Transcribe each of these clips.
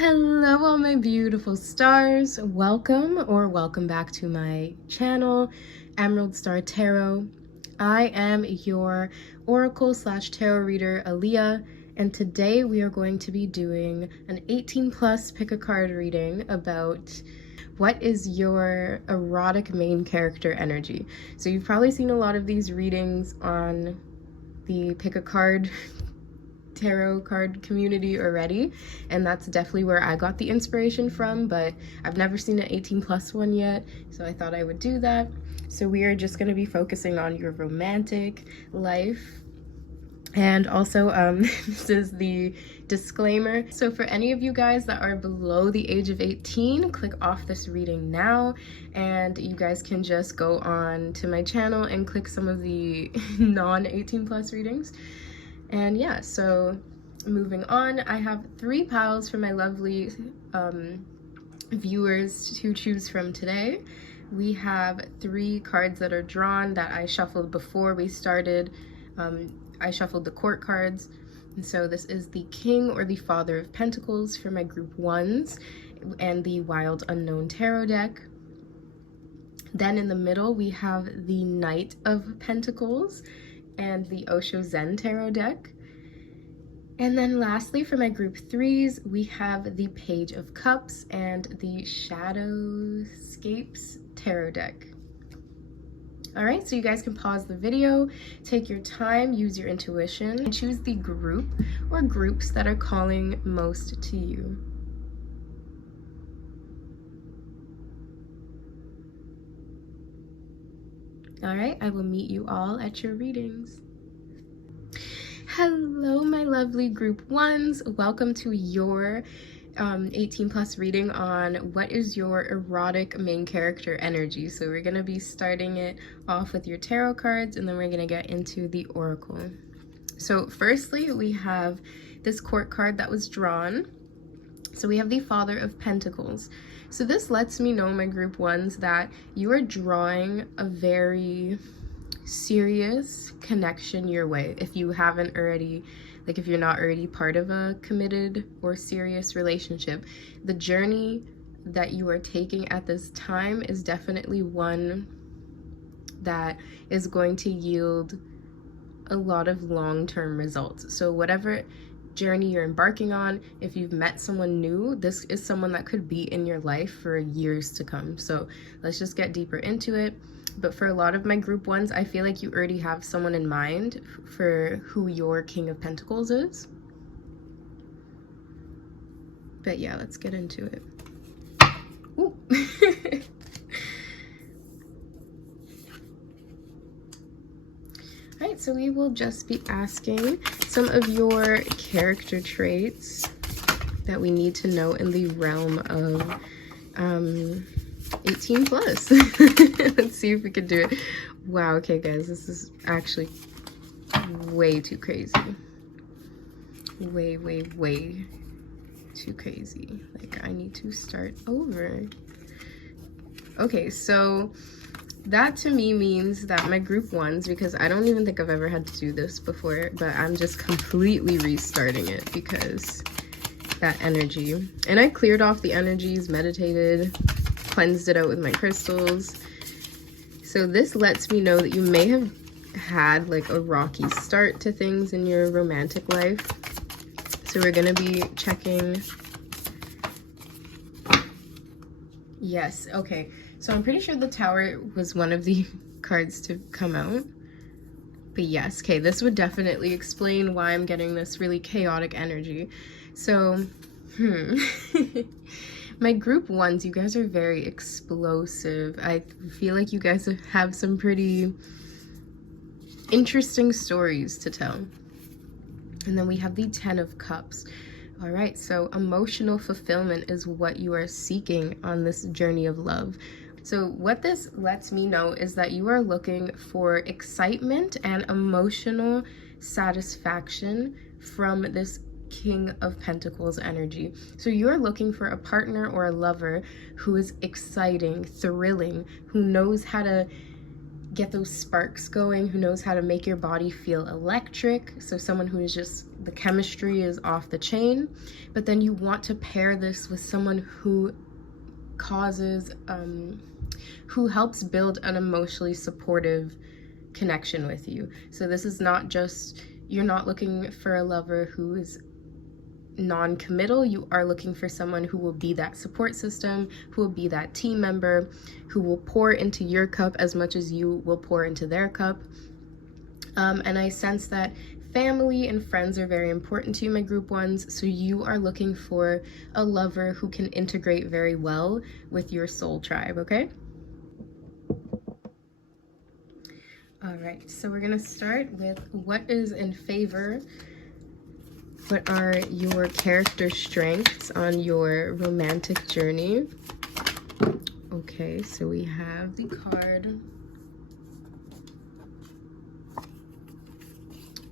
Hello all my beautiful stars, welcome back to my channel, Emerald Star Tarot. I am your oracle / tarot reader, Aaliyah, and today we are going to be doing an 18 plus pick a card reading about what is your erotic main character energy. So you've probably seen a lot of these readings on the pick a card tarot card community already, and that's definitely where I got the inspiration from, but I've never seen an 18 plus one yet, so I thought I would do that. So we are just going to be focusing on your romantic life, and also this is the disclaimer. So for any of you guys that are below the age of 18, click off this reading now, and you guys can just go on to my channel and click some of the non 18 plus readings. And yeah, so moving on, I have 3 piles for my lovely viewers to choose from today. We have 3 cards that are drawn that I shuffled before we started. I shuffled the court cards. And so this is the King or the Father of Pentacles for my group 1s and the Wild Unknown Tarot deck. Then in the middle, we have the Knight of Pentacles and the Osho Zen Tarot deck. And then lastly, for my group 3s, we have the Page of Cups and the Shadowscapes Tarot deck. All right, so you guys can pause the video, take your time, use your intuition, and choose the group or groups that are calling most to you. All right, I will meet you all at your readings. Hello, my lovely group 1s. Welcome to your 18 plus reading on what is your erotic main character energy. So we're going to be starting it off with your tarot cards, and then we're going to get into the oracle. So firstly, we have this court card that was drawn. So we have the Father of Pentacles. So this lets me know, my group 1s, that you are drawing a very serious connection your way. If you haven't already, like if you're not already part of a committed or serious relationship, the journey that you are taking at this time is definitely one that is going to yield a lot of long-term results. So whatever journey you're embarking on, if you've met someone new, this is someone that could be in your life for years to come. So let's just get deeper into it. But for a lot of my group 1s, I feel like you already have someone in mind for who your King of Pentacles is. But yeah, let's get into it. Ooh. All right, so we will just be asking some of your character traits that we need to know in the realm of 18 plus. Let's see if we can do it. Wow, okay guys, this is actually way too crazy. Way too crazy. Like, I need to start over. Okay, so that to me means that my group 1s, because I don't even think I've ever had to do this before, but I'm just completely restarting it because that energy. And I cleared off the energies, meditated, cleansed it out with my crystals. So this lets me know that you may have had like a rocky start to things in your romantic life. So we're gonna be checking. Yes, okay. So I'm pretty sure the Tower was one of the cards to come out. But yes, okay, this would definitely explain why I'm getting this really chaotic energy. So, my group 1s, you guys are very explosive. I feel like you guys have some pretty interesting stories to tell. And then we have the 10 of Cups. All right, so emotional fulfillment is what you are seeking on this journey of love. So what this lets me know is that you are looking for excitement and emotional satisfaction from this King of Pentacles energy. So you're looking for a partner or a lover who is exciting, thrilling, who knows how to get those sparks going, who knows how to make your body feel electric. So someone who is just, the chemistry is off the chain. But then you want to pair this with someone who causes, who helps build an emotionally supportive connection with you. So this is not just, you're not looking for a lover who is non-committal. You are looking for someone who will be that support system, who will be that team member, who will pour into your cup as much as you will pour into their cup. And I sense that family and friends are very important to you, my group ones. So you are looking for a lover who can integrate very well with your soul tribe, okay? All right, so we're gonna start with what is in favor. What are your character strengths on your romantic journey? Okay, so we have the card,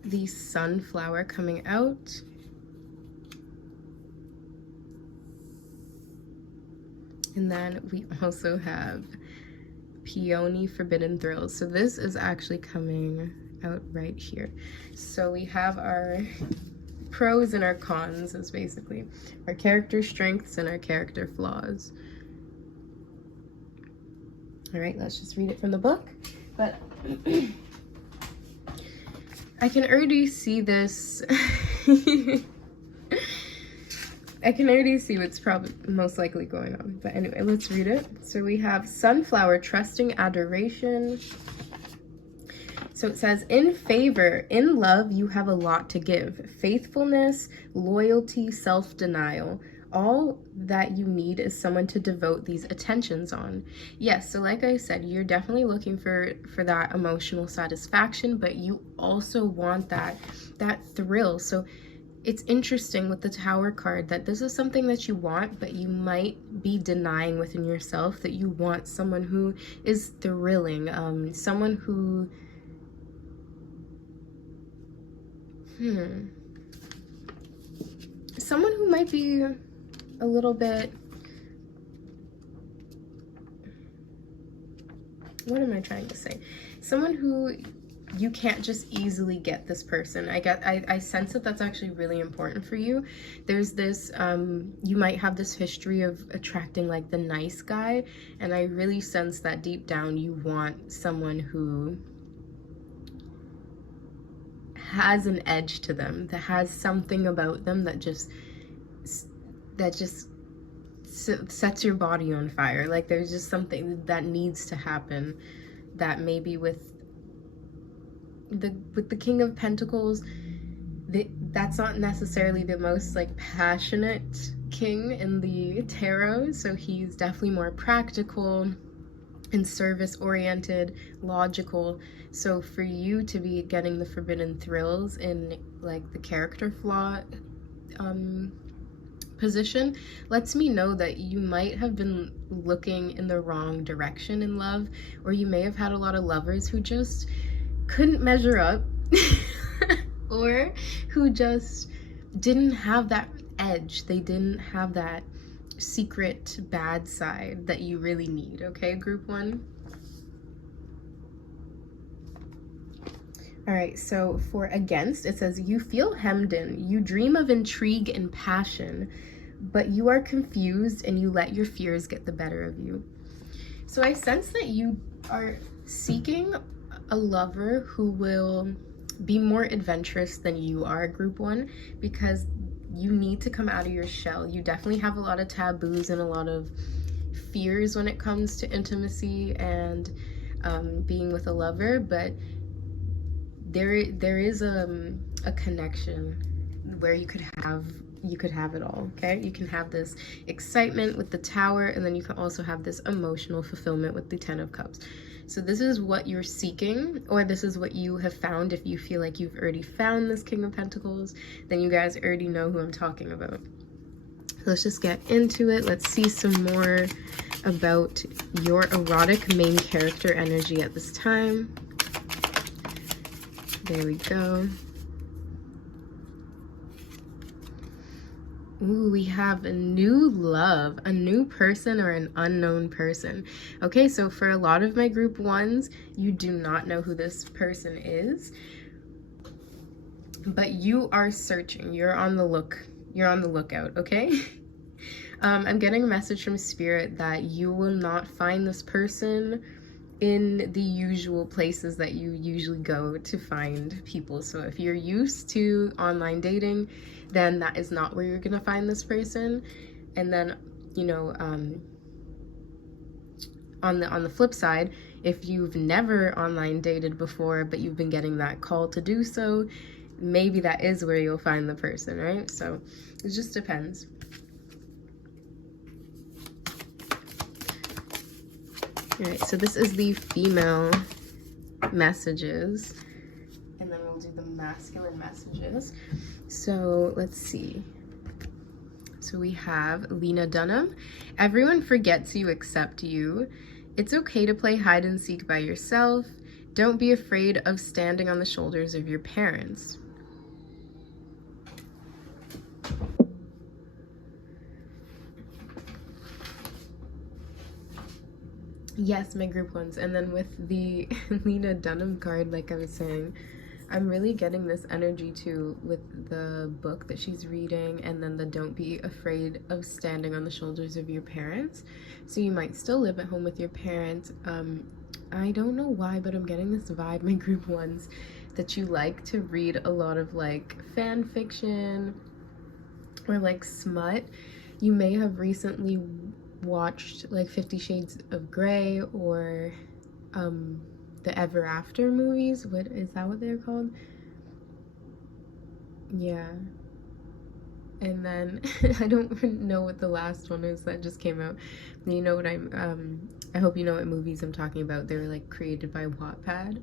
the sunflower coming out, and then we also have peony, forbidden thrills. So this is actually coming out right here. So we have our pros and our cons, is basically our character strengths and our character flaws. All right, let's just read it from the book. But I can already see this. I can already see what's probably most likely going on. But anyway, let's read it. So we have sunflower, trusting adoration. So it says, in favor, in love, you have a lot to give. Faithfulness, loyalty, self-denial. All that you need is someone to devote these attentions on. Yes, so like I said, you're definitely looking for that emotional satisfaction, but you also want that thrill. So it's interesting with the Tower card that this is something that you want, but you might be denying within yourself that you want someone who is thrilling, someone who someone who might be a little bit, what am I trying to say? Someone who you can't just easily get this person. I sense that that's actually really important for you. There's this, you might have this history of attracting like the nice guy, and I really sense that deep down you want someone who has an edge to them, that has something about them that just sets your body on fire. Like there's just something that needs to happen, that maybe with the King of Pentacles, that's not necessarily the most like passionate king in the tarot. So he's definitely more practical and service oriented, logical. So for you to be getting the forbidden thrills in like the character flaw position lets me know that you might have been looking in the wrong direction in love, or you may have had a lot of lovers who just couldn't measure up or who just didn't have that edge. They didn't have that secret bad side that you really need, okay, group one? All right, so for against, it says, you feel hemmed in. You dream of intrigue and passion, but you are confused and you let your fears get the better of you. So I sense that you are seeking a lover who will be more adventurous than you are, group one, because you need to come out of your shell. You definitely have a lot of taboos and a lot of fears when it comes to intimacy and being with a lover, but there is a connection where you could have it all, okay? You can have this excitement with the Tower, and then you can also have this emotional fulfillment with the Ten of Cups. So this is what you're seeking, or this is what you have found. If you feel like you've already found this King of Pentacles, then you guys already know who I'm talking about. Let's just get into it. Let's see some more about your erotic main character energy at this time. There we go. Ooh, we have a new love, a new person or an unknown person. Okay, so for a lot of my group ones, you do not know who this person is, but you are searching. You're on the lookout, okay? I'm getting a message from Spirit that you will not find this person in the usual places that you usually go to find people. So if you're used to online dating, then that is not where you're gonna find this person. And then, you know, on the flip side, if you've never online dated before, but you've been getting that call to do so, maybe that is where you'll find the person, right? So it just depends. All right, so this is the female messages, and then we'll do the masculine messages. So let's see. So we have Lena Dunham. Everyone forgets you except you. It's okay to play hide and seek by yourself. Don't be afraid of standing on the shoulders of your parents. Yes, my group ones. And then with the Lena Dunham card, like I was saying, I'm really getting this energy too with the book that she's reading, and then the don't be afraid of standing on the shoulders of your parents. So you might still live at home with your parents. I don't know why, but I'm getting this vibe, my group ones, that you like to read a lot of like fan fiction or like smut. You may have recently watched like 50 Shades of Grey or the Ever After movies. What is that, what they're called? Yeah. And then I don't know what the last one is that just came out. You know what I hope you know what movies I'm talking about. They were like created by Wattpad.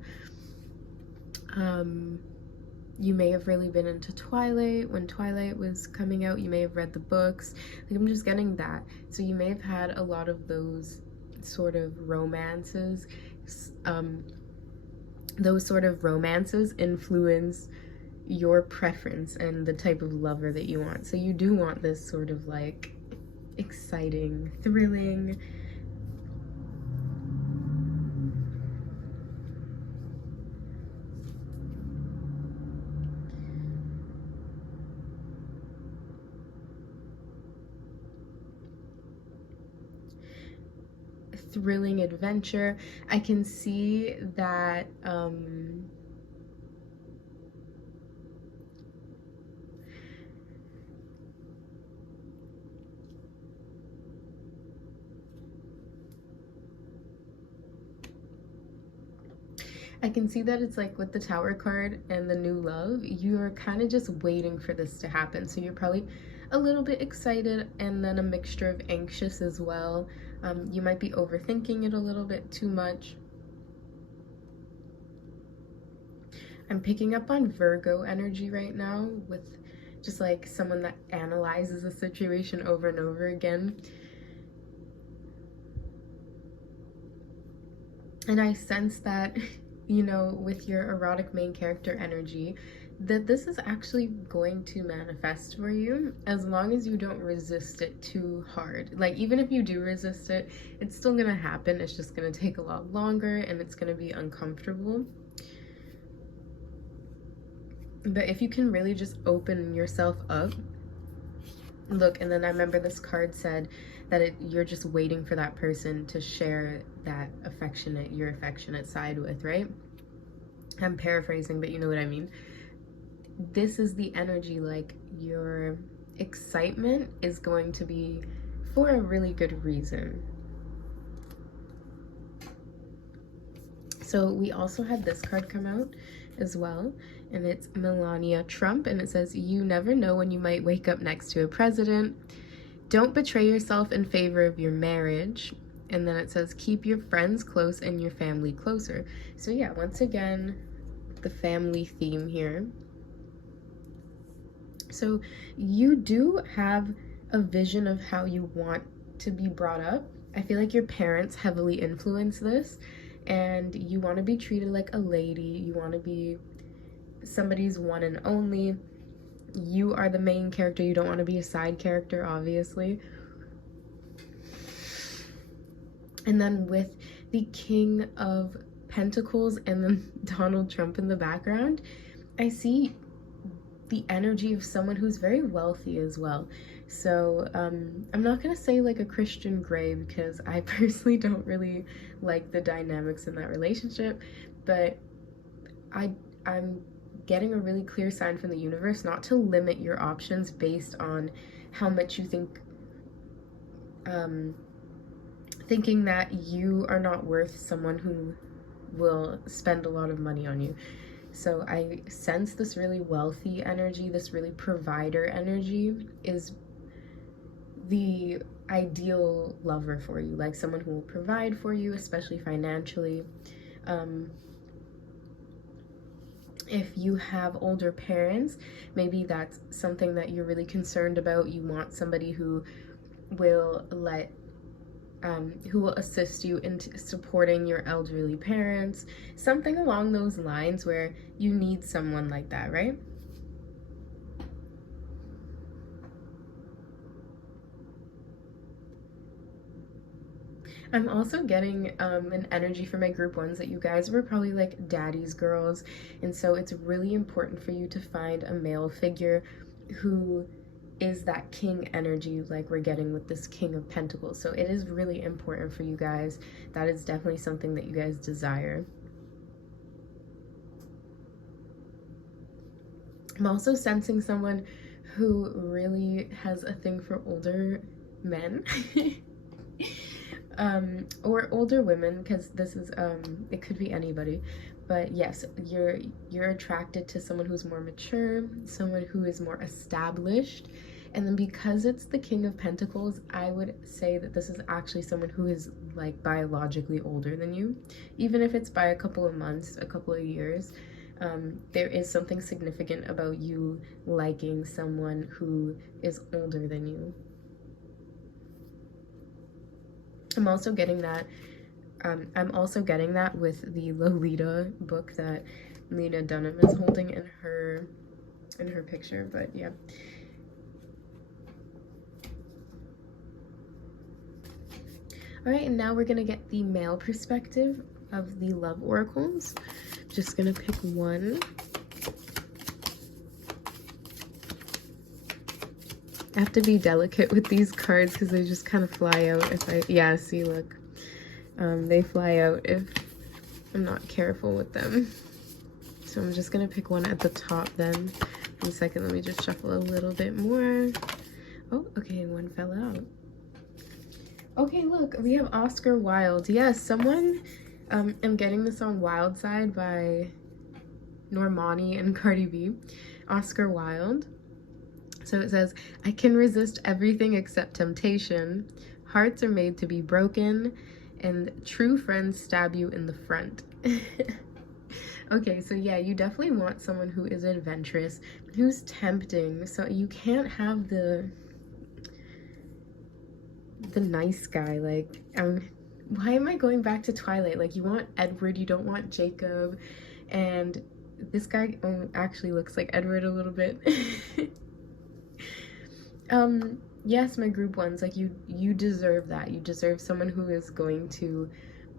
You may have really been into Twilight. When Twilight was coming out, you may have read the books. Like, I'm just getting that. So you may have had a lot of those sort of romances. Those sort of romances influence your preference and the type of lover that you want. So you do want this sort of like exciting, thrilling, thrilling adventure. I can see that I can see that it's like with the Tower card and the new love, you're kind of just waiting for this to happen. So you're probably a little bit excited and then a mixture of anxious as well. You might be overthinking it a little bit too much. I'm picking up on Virgo energy right now with just like someone that analyzes a situation over and over again. And I sense that, you know, with your erotic main character energy, that this is actually going to manifest for you as long as you don't resist it too hard. Like, even if you do resist it, it's still gonna happen. It's just gonna take a lot longer and it's gonna be uncomfortable. But if you can really just open yourself up, look, and then I remember this card said that you're just waiting for that person to share that your affectionate side with, right? I'm paraphrasing, but you know what I mean. This is the energy, like your excitement is going to be for a really good reason. So we also had this card come out as well, and it's Melania Trump, and it says, you never know when you might wake up next to a president. Don't betray yourself in favor of your marriage. And then it says, keep your friends close and your family closer. So yeah, once again, the family theme here. So you do have a vision of how you want to be brought up. I feel like your parents heavily influence this, and you want to be treated like a lady. You want to be somebody's one and only. you are the main character. You don't want to be a side character, obviously. And then with the King of Pentacles and then Donald Trump in the background, I see the energy of someone who's very wealthy as well. So I'm not gonna say like a Christian Grey, because I personally don't really like the dynamics in that relationship, but I'm getting a really clear sign from the universe not to limit your options based on how much you think, thinking that you are not worth someone who will spend a lot of money on you. So I sense this really wealthy energy, this really provider energy is the ideal lover for you, like someone who will provide for you, especially financially. If you have older parents, maybe that's something that you're really concerned about. You want somebody who will assist you in supporting your elderly parents, something along those lines, where you need someone like that, right? I'm also getting an energy for my group ones that you guys were probably like daddy's girls, and so it's really important for you to find a male figure who is that king energy, like we're getting with this King of Pentacles. So it is really important for you guys. That is definitely something that you guys desire. I'm also sensing someone who really has a thing for older men. Or older women, because this is it could be anybody, but yes, you're attracted to someone who's more mature, someone who is more established. And then because it's the King of Pentacles, I would say that this is actually someone who is like biologically older than you, even if it's by a couple of months, a couple of years. There is something significant about you liking someone who is older than you. I'm also getting that with the Lolita book that Lena Dunham is holding in her picture, but yeah. All right, and now we're gonna get the male perspective of the love oracles. Just gonna pick one. I have to be delicate with these cards because they just kind of fly out if yeah, see, look. They fly out if I'm not careful with them. So I'm just gonna pick one at the top then. In a second, let me just shuffle a little bit more. Oh, okay, one fell out. Okay, look, we have Oscar Wilde. Yes, someone, I'm getting this on Wild Side by Normani and Cardi B. Oscar Wilde. So it says, I can resist everything except temptation. Hearts are made to be broken, and true friends stab you in the front. Okay, so yeah, you definitely want someone who is adventurous, who's tempting. So you can't have the nice guy. Like, why am I going back to Twilight? Like, you want Edward, you don't want Jacob. And this guy actually looks like Edward a little bit. Yes, my group ones, like you deserve that. You deserve someone who is going to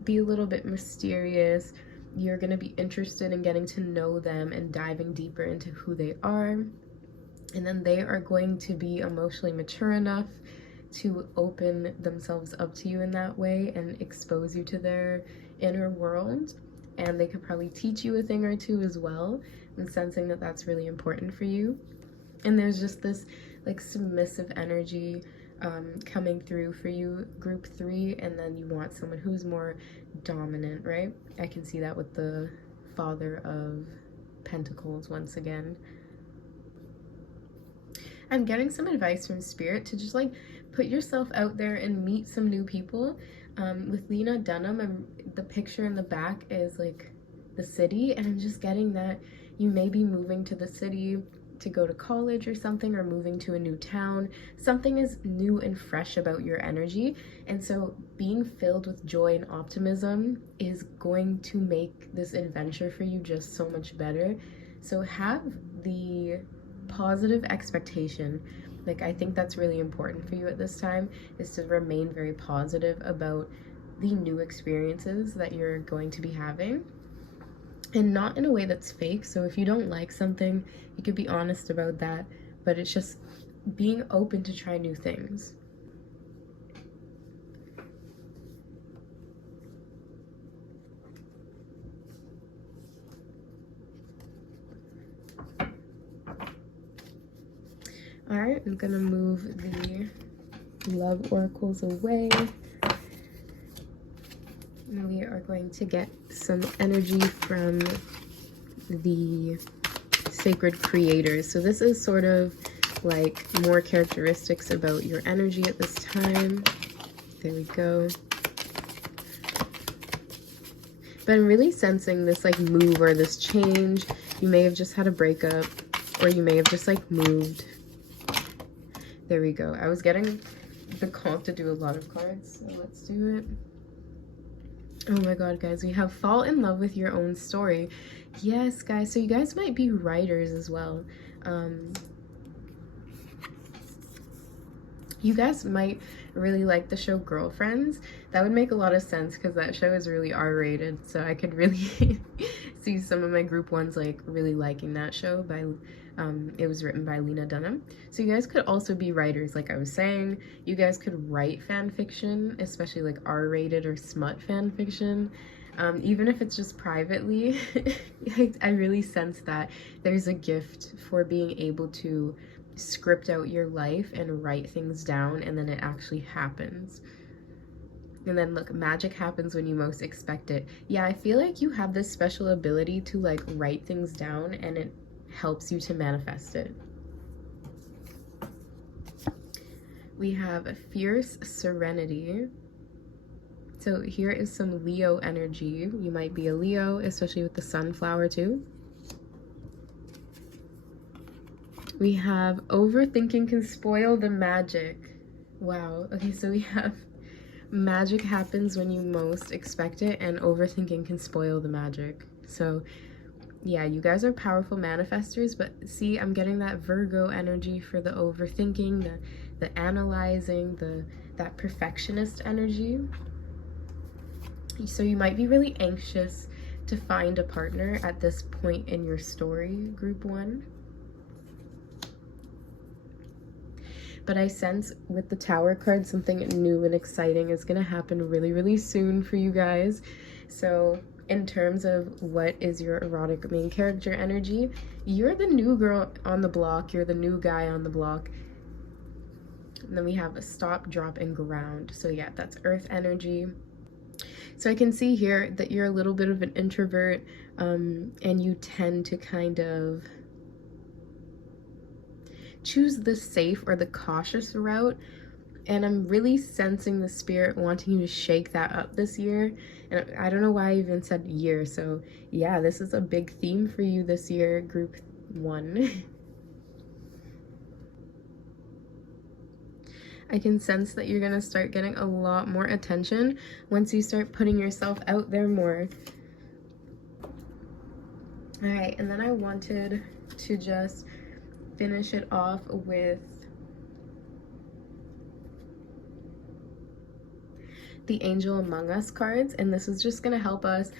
be a little bit mysterious. You're going to be interested in getting to know them and diving deeper into who they are. And then they are going to be emotionally mature enough to open themselves up to you in that way and expose you to their inner world. And they could probably teach you a thing or two as well. I'm sensing that that's really important for you. And there's just this like submissive energy coming through for you, group 3, and then you want someone who's more dominant, right? I can see that with the Father of Pentacles once again. I'm getting some advice from Spirit to just like put yourself out there and meet some new people. With Lena Dunham, the picture in the back is like the city, and I'm just getting that you may be moving to the city to go to college or something, or moving to a new town. Something is new and fresh about your energy, and so being filled with joy and optimism is going to make this adventure for you just so much better. So have the positive expectation. Like, I think that's really important for you at this time, is to remain very positive about the new experiences that you're going to be having, and not in a way that's fake. So if you don't like something, you could be honest about that, but it's just being open to try new things. All right, I'm gonna move the love oracles away. And we are going to get some energy from the sacred creators. So this is sort of like more characteristics about your energy at this time. There we go. But I'm really sensing this like move or this change. You may have just had a breakup, or you may have just like moved. There we go. I was getting the call to do a lot of cards, so let's do it. Oh my god, guys, we have fall in love with your own story. Yes, guys, so you guys might be writers as well. You guys might really like the show Girlfriends. That would make a lot of sense because that show is really R-rated, so I could really see some of my group ones like really liking that show. It was written by Lena Dunham. So you guys could also be writers, like I was saying. You guys could write fan fiction, especially like R-rated or smut fan fiction. Even if it's just privately. I really sense that there's a gift for being able to script out your life and write things down, and then it actually happens. And then look, magic happens when you most expect it. Yeah, I feel like you have this special ability to like write things down, and it helps you to manifest it. We have a fierce serenity. So here is some Leo energy. You might be a Leo, especially with the sunflower too. We have overthinking can spoil the magic. Wow. Okay, so we have magic happens when you most expect it, and overthinking can spoil the magic. So yeah, you guys are powerful manifestors, but see, I'm getting that Virgo energy for the overthinking, the analyzing, that perfectionist energy. So you might be really anxious to find a partner at this point in your story, group one. But I sense with the Tower card, something new and exciting is going to happen really, really soon for you guys. So in terms of what is your erotic main character energy, you're the new girl on the block. You're the new guy on the block. And then we have a stop, drop, and ground. So yeah, that's earth energy. So I can see here that you're a little bit of an introvert, and you tend to kind of choose the safe or the cautious route, and I'm really sensing the spirit wanting you to shake that up this year. And I don't know why I even said year. So yeah, this is a big theme for you this year, group one. I can sense that you're gonna start getting a lot more attention once you start putting yourself out there more. All right, and then I wanted to just finish it off with the Angel Among Us cards, and this is just gonna help us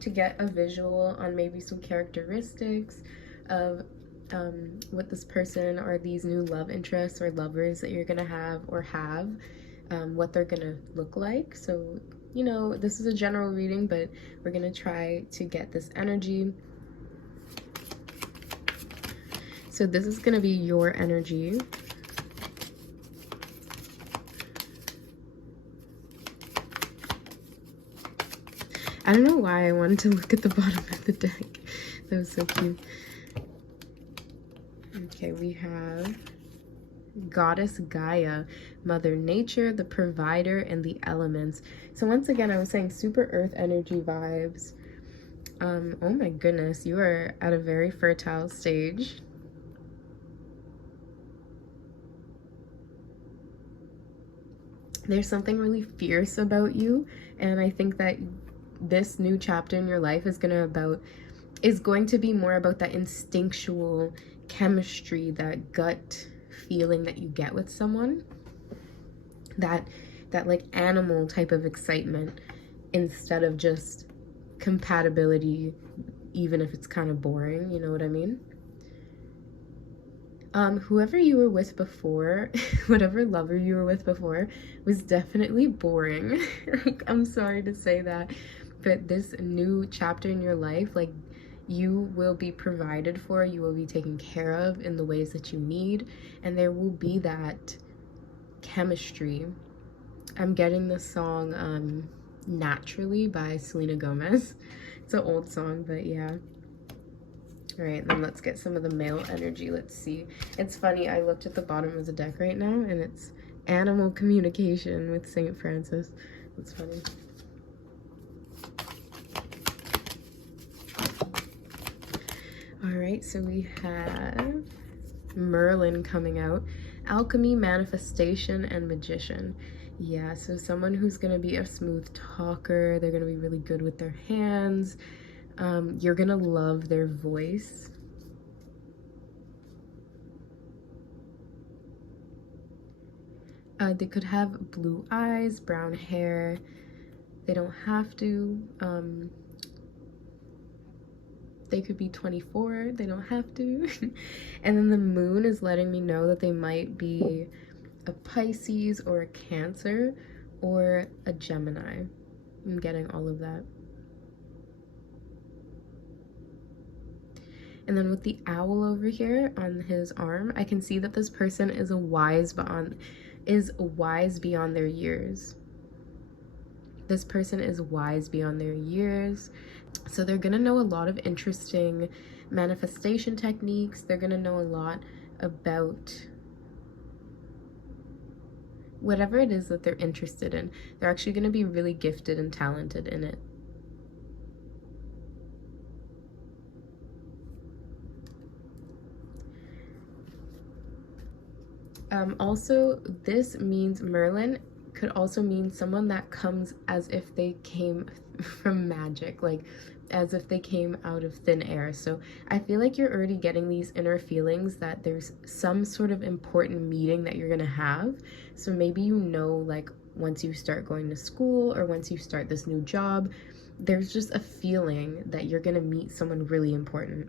to get a visual on maybe some characteristics of what this person or these new love interests or lovers that you're gonna have what they're gonna look like. So, you know, this is a general reading, but we're gonna try to get this energy. So this is gonna be your energy. I don't know why I wanted to look at the bottom of the deck. That was so cute. Okay, we have Goddess Gaia, Mother Nature, the provider, and the elements. So once again, I was saying super earth energy vibes. Oh my goodness, you are at a very fertile stage. There's something really fierce about you, and I think that this new chapter in your life is going to be more about that instinctual chemistry, that gut feeling that you get with someone, that like animal type of excitement, instead of just compatibility, even if it's kind of boring, you know what I mean? Whoever you were with before, whatever lover you were with before, was definitely boring. I'm sorry to say that, but this new chapter in your life, like, you will be provided for, you will be taken care of in the ways that you need, and there will be that chemistry. I'm getting the song Naturally by Selena Gomez. It's an old song, but yeah. All right, then let's get some of the male energy. Let's see. It's funny, I looked at the bottom of the deck right now, and it's animal communication with St. Francis. That's funny. All right, so we have Merlin coming out. Alchemy, manifestation, and magician. Yeah, so someone who's gonna be a smooth talker. They're gonna be really good with their hands. You're gonna love their voice. They could have blue eyes, brown hair. They don't have to. They could be 24. They don't have to. And then the moon is letting me know that they might be a Pisces or a Cancer or a Gemini. I'm getting all of that. And then with the owl over here on his arm, I can see that this person is wise beyond their years. This person is wise beyond their years. So they're gonna know a lot of interesting manifestation techniques. They're gonna know a lot about whatever it is that they're interested in. They're actually gonna be really gifted and talented in it. Also, this means Merlin could also mean someone that comes as if they came from magic, like as if they came out of thin air. So I feel like you're already getting these inner feelings that there's some sort of important meeting that you're gonna have. So maybe, you know, like once you start going to school or once you start this new job, there's just a feeling that you're gonna meet someone really important.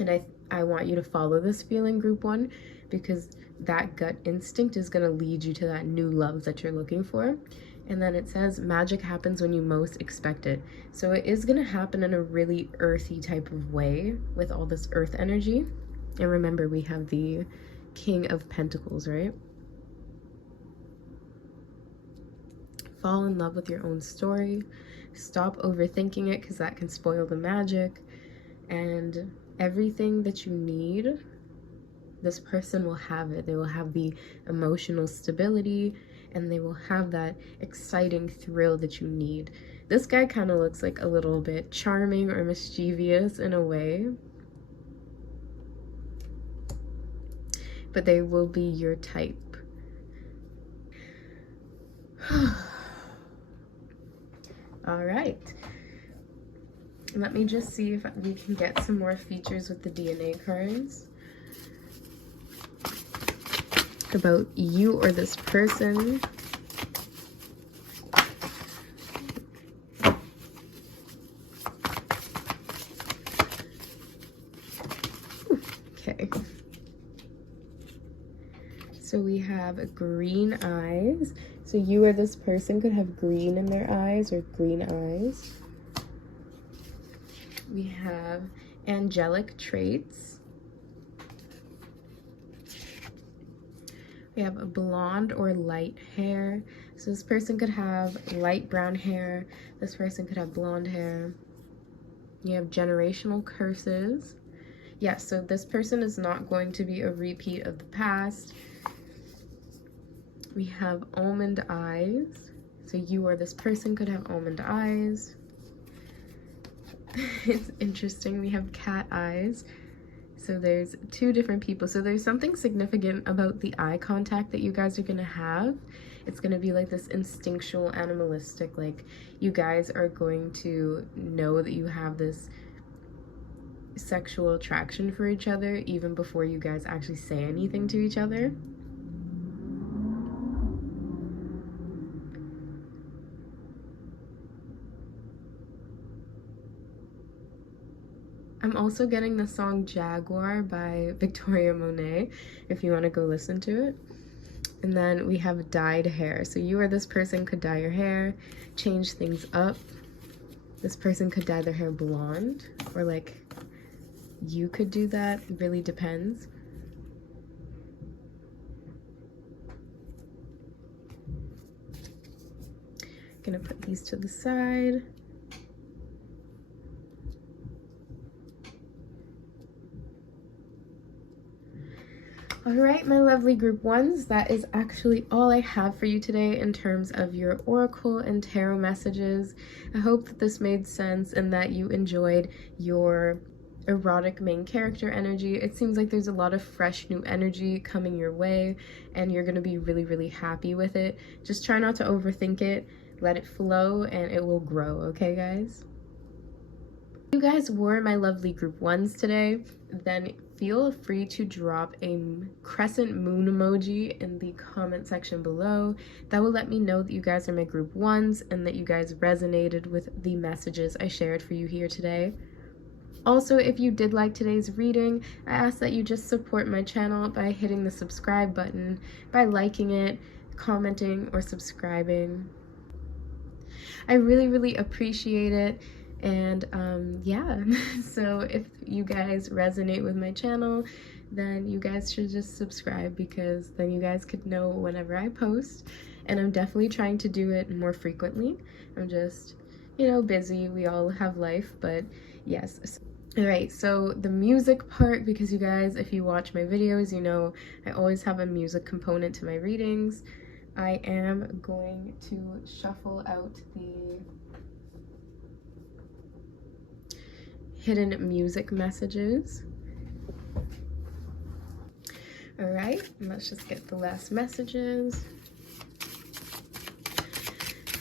And I want you to follow this feeling, group one, because that gut instinct is going to lead you to that new love that you're looking for. And then it says magic happens when you most expect it. So it is going to happen in a really earthy type of way with all this earth energy. And remember, we have the King of Pentacles, right? Fall in love with your own story. Stop overthinking it, because that can spoil the magic. And everything that you need, this person will have it. They will have the emotional stability, and they will have that exciting thrill that you need. This guy kind of looks like a little bit charming or mischievous in a way, but they will be your type. All right. Let me just see if we can get some more features with the DNA cards about you or this person. Okay. So we have green eyes. So you or this person could have green in their eyes or green eyes. We have angelic traits. We have a blonde or light hair. So this person could have light brown hair. This person could have blonde hair. You have generational curses. Yeah, so this person is not going to be a repeat of the past. We have almond eyes. So you or this person could have almond eyes. It's interesting. We have cat eyes. So there's two different people. So there's something significant about the eye contact that you guys are going to have. It's going to be like this instinctual, animalistic, like you guys are going to know that you have this sexual attraction for each other even before you guys actually say anything to each other. I'm also getting the song Jaguar by Victoria Monet, if you want to go listen to it. And then we have dyed hair. So you or this person could dye your hair, change things up. This person could dye their hair blonde, or like you could do that. It really depends. Gonna put these to the side. All right, my lovely group ones, that is actually all I have for you today in terms of your oracle and tarot messages. I hope that this made sense and that you enjoyed your erotic main character energy. It seems like there's a lot of fresh new energy coming your way and you're going to be really, really happy with it. Just try not to overthink it. Let it flow and it will grow, okay, guys? If you guys were my lovely group ones today, then feel free to drop a crescent moon emoji in the comment section below. That will let me know that you guys are my group ones and that you guys resonated with the messages I shared for you here today. Also, if you did like today's reading, I ask that you just support my channel by hitting the subscribe button, by liking it, commenting, or subscribing. I really, really appreciate it. And yeah, so if you guys resonate with my channel, then you guys should just subscribe, because then you guys could know whenever I post. And I'm definitely trying to do it more frequently. I'm just, you know, busy. We all have life, but yes. All right, so the music part, because you guys, if you watch my videos, you know I always have a music component to my readings. I am going to shuffle out the hidden music messages. All right, let's just get the last messages.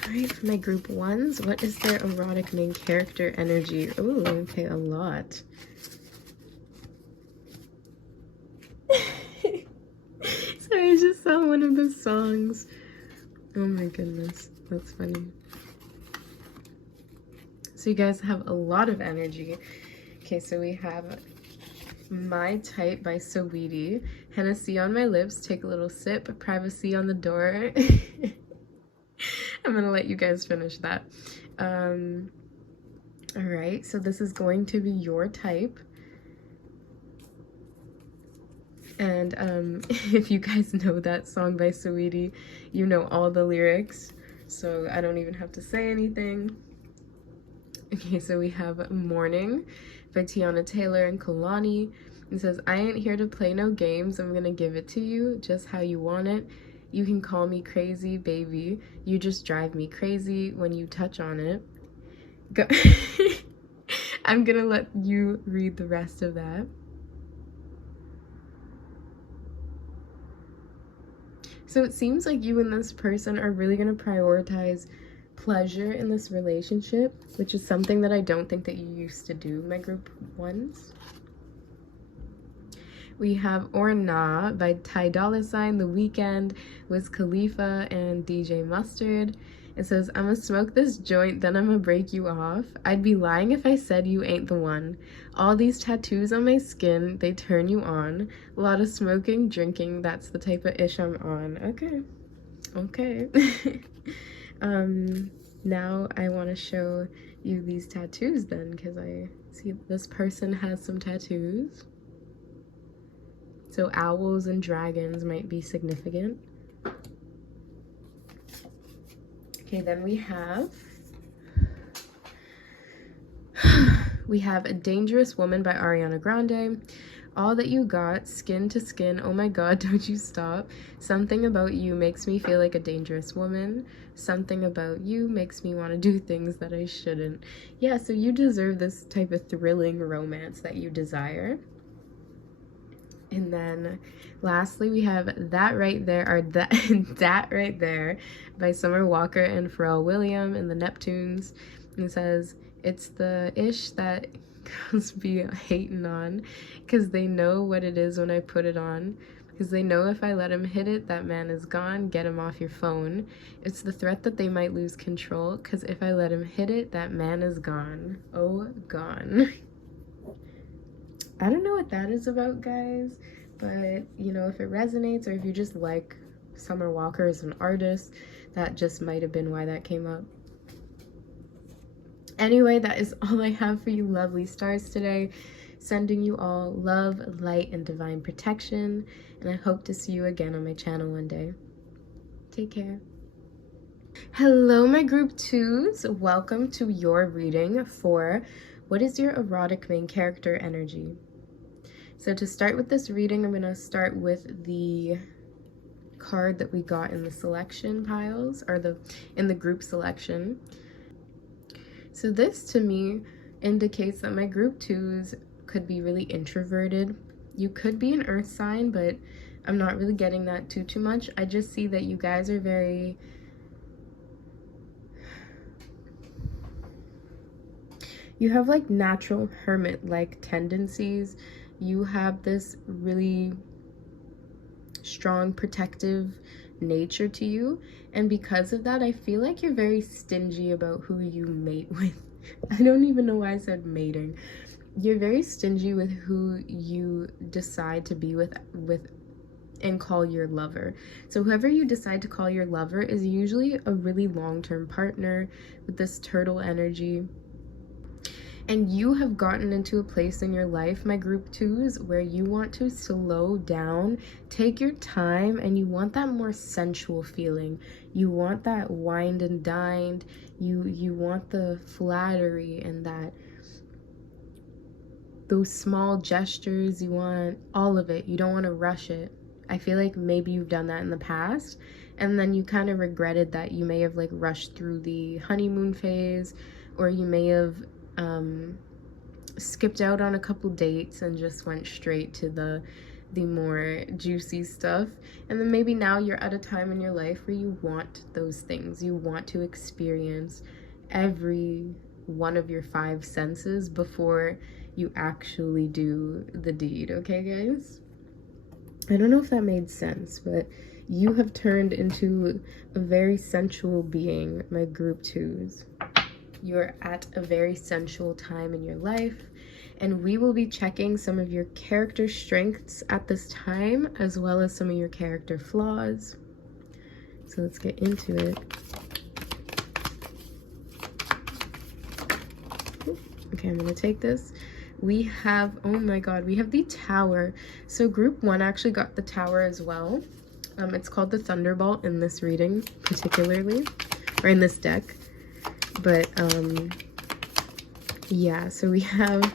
All right, for my group ones, what is their erotic main character energy? Oh, okay, a lot. Sorry, I just saw one of the songs. Oh my goodness, that's funny. So you guys have a lot of energy. Okay, so we have My Type by Saweetie. Hennessy on my lips, take a little sip, privacy on the door. I'm gonna let you guys finish that. All right, so this is going to be your type. And if you guys know that song by Saweetie, you know all the lyrics, so I don't even have to say anything. Okay, so we have Morning by Tiana Taylor and Kalani. It says, I ain't here to play no games. I'm gonna give it to you just how you want it. You can call me crazy, baby. You just drive me crazy when you touch on it. Go I'm gonna let you read the rest of that. So it seems like you and this person are really gonna prioritize pleasure in this relationship, which is something that I don't think that you used to do, my group ones. We have Or Nah by Ty Dolla Sign, The Weeknd, Wiz Khalifa, and DJ Mustard. It says, I'ma smoke this joint, then I'ma break you off. I'd be lying if I said you ain't the one. All these tattoos on my skin, they turn you on. A lot of smoking, drinking, that's the type of ish I'm on. Okay. Okay. Now I want to show you these tattoos then, because I see this person has some tattoos. So owls and dragons might be significant. Okay, then we have A Dangerous Woman by Ariana Grande. All that you got, skin to skin, oh my god, don't you stop. Something about you makes me feel like a dangerous woman. Something about you makes me want to do things that I shouldn't. Yeah, so you deserve this type of thrilling romance that you desire. And then lastly, we have That Right There, or That Right There by Summer Walker and Pharrell Williams and the Neptunes. And it says, it's the ish that girls be hating on, because they know what it is when I put it on. Because they know if I let him hit it, that man is gone. Get him off your phone. It's the threat that they might lose control, because if I let him hit it, that man is gone. Oh, gone. I don't know what that is about, guys, but you know, if it resonates, or if you just like Summer Walker as an artist, that just might have been why that came up. Anyway, that is all I have for you lovely stars today. Sending you all love, light, and divine protection, and I hope to see you again on my channel one day. Take care. Hello, my group twos. Welcome to your reading for what is your erotic main character energy. So to start with this reading, I'm going to start with the card that we got in the selection piles, or in the group selection. So this to me indicates that my group twos could be really introverted. You could be an earth sign, but I'm not really getting that too much. I just see that you guys are very you have like natural hermit-like tendencies. You have this really strong protective nature to you, and because of that, I feel like you're very stingy about who you mate with. I don't even know why I said mating. You're very stingy with who you decide to be with and call your lover. So whoever you decide to call your lover is usually a really long-term partner with this turtle energy. And you have gotten into a place in your life, my group twos, where you want to slow down, take your time, and you want that more sensual feeling. You want that wined and dined. You want the flattery and those small gestures. You want all of it. You don't want to rush it. I feel like maybe you've done that in the past, and then you kind of regretted that you may have like rushed through the honeymoon phase, or you may have skipped out on a couple dates and just went straight to the more juicy stuff. And then maybe now you're at a time in your life where you want those things. You want to experience every one of your 5 senses before you actually do the deed. Okay, guys? I don't know if that made sense, but you have turned into a very sensual being, my group twos. You're at a very sensual time in your life, and we will be checking some of your character strengths at this time, as well as some of your character flaws. So let's get into it. Okay, I'm gonna take this. We have, oh my god, we have the Tower. So group 1 actually got the Tower as well. It's called the Thunderbolt in this reading particularly, or in this deck. But yeah, so we have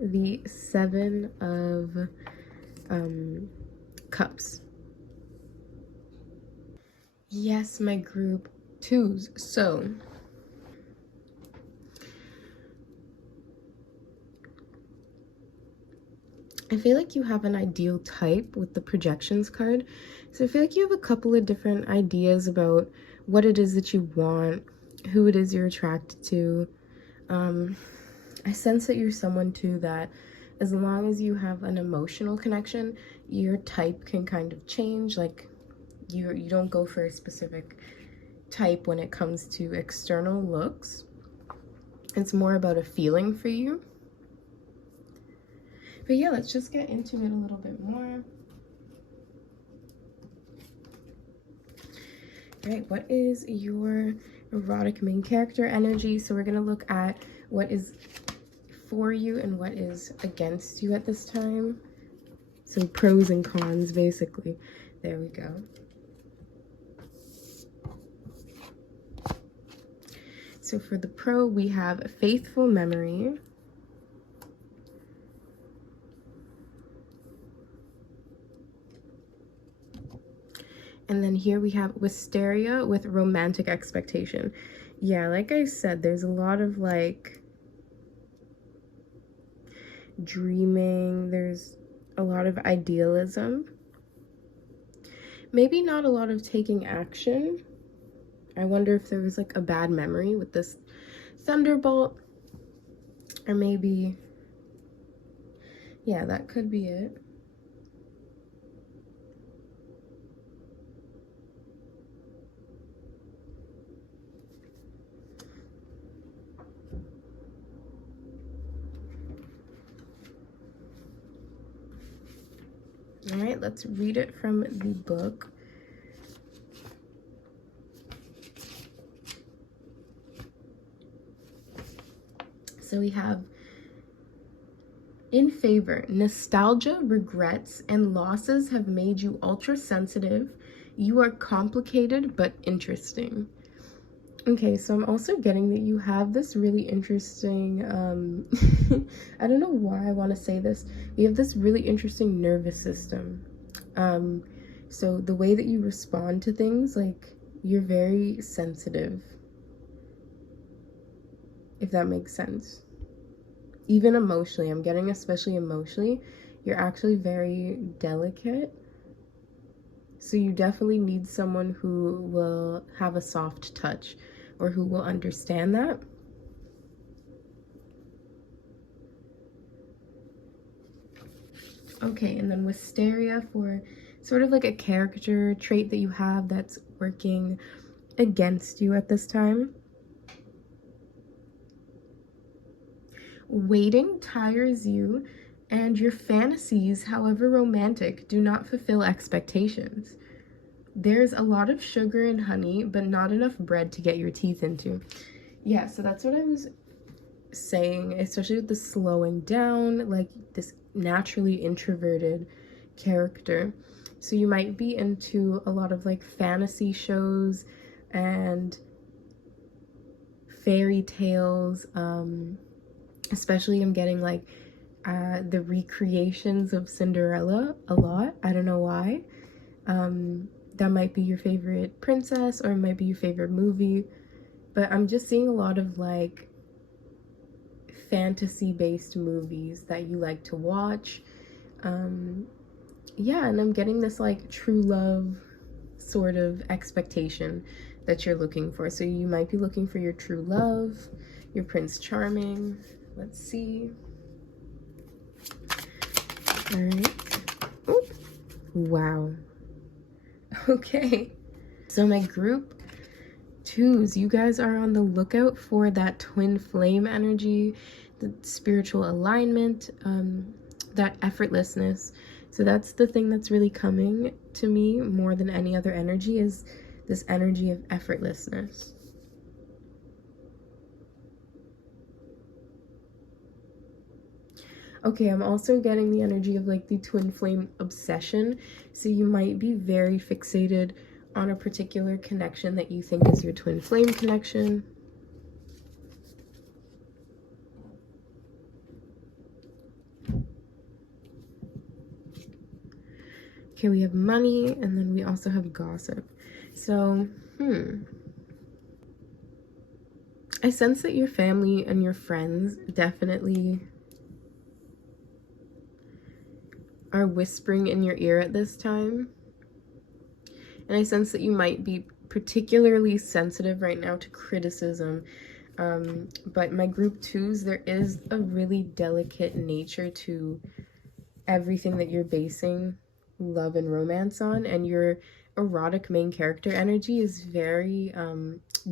the 7 of Cups. Yes, my group twos. So I feel like you have an ideal type with the projections card. So I feel like you have a couple of different ideas about what it is that you want, who it is you're attracted to. I sense that you're someone too that, as long as you have an emotional connection, your type can kind of change. Like you don't go for a specific type when it comes to external looks. It's more about a feeling for you. But yeah, let's just get into it a little bit more. All right, what is your erotic main character energy? So we're gonna look at what is for you and what is against you at this time. So pros and cons, basically. There we go. So for the pro, we have faithful memory. And then here we have wisteria with romantic expectation. Yeah, like I said, there's a lot of like dreaming. There's a lot of idealism. Maybe not a lot of taking action. I wonder if there was like a bad memory with this thunderbolt, or maybe, yeah, that could be it. All right, let's read it from the book. So we have, in favor, nostalgia, regrets, and losses have made you ultra sensitive. You are complicated but interesting. Okay, so I'm also getting that you have this really interesting, I don't know why I want to say this. You have this really interesting nervous system. So the way that you respond to things, like, you're very sensitive, if that makes sense. Even emotionally, I'm getting especially emotionally, you're actually very delicate. So you definitely need someone who will have a soft touch or who will understand that. Okay, and then wisteria for sort of like a character trait that you have that's working against you at this time. Waiting tires you, and your fantasies, however romantic, do not fulfill expectations. There's a lot of sugar and honey, but not enough bread to get your teeth into. Yeah, so that's what I was saying, especially with the slowing down, like this naturally introverted character. So you might be into a lot of like fantasy shows and fairy tales, especially I'm getting like the recreations of Cinderella a lot. I don't know why. That might be your favorite princess, or it might be your favorite movie, but I'm just seeing a lot of like fantasy-based movies that you like to watch. Yeah, and I'm getting this like true love sort of expectation that you're looking for. So you might be looking for your true love, your Prince Charming. Let's see. All right. Ooh. Wow. Okay. So my group twos, you guys are on the lookout for that twin flame energy, the spiritual alignment, that effortlessness. So that's the thing that's really coming to me more than any other energy, is this energy of effortlessness. Okay, I'm also getting the energy of like the twin flame obsession. So you might be very fixated on a particular connection that you think is your twin flame connection. Okay, we have money, and then we also have gossip. So, I sense that your family and your friends definitely are whispering in your ear at this time. And I sense that you might be particularly sensitive right now to criticism. But my group twos, there is a really delicate nature to everything that you're basing love and romance on, and your erotic main character energy is very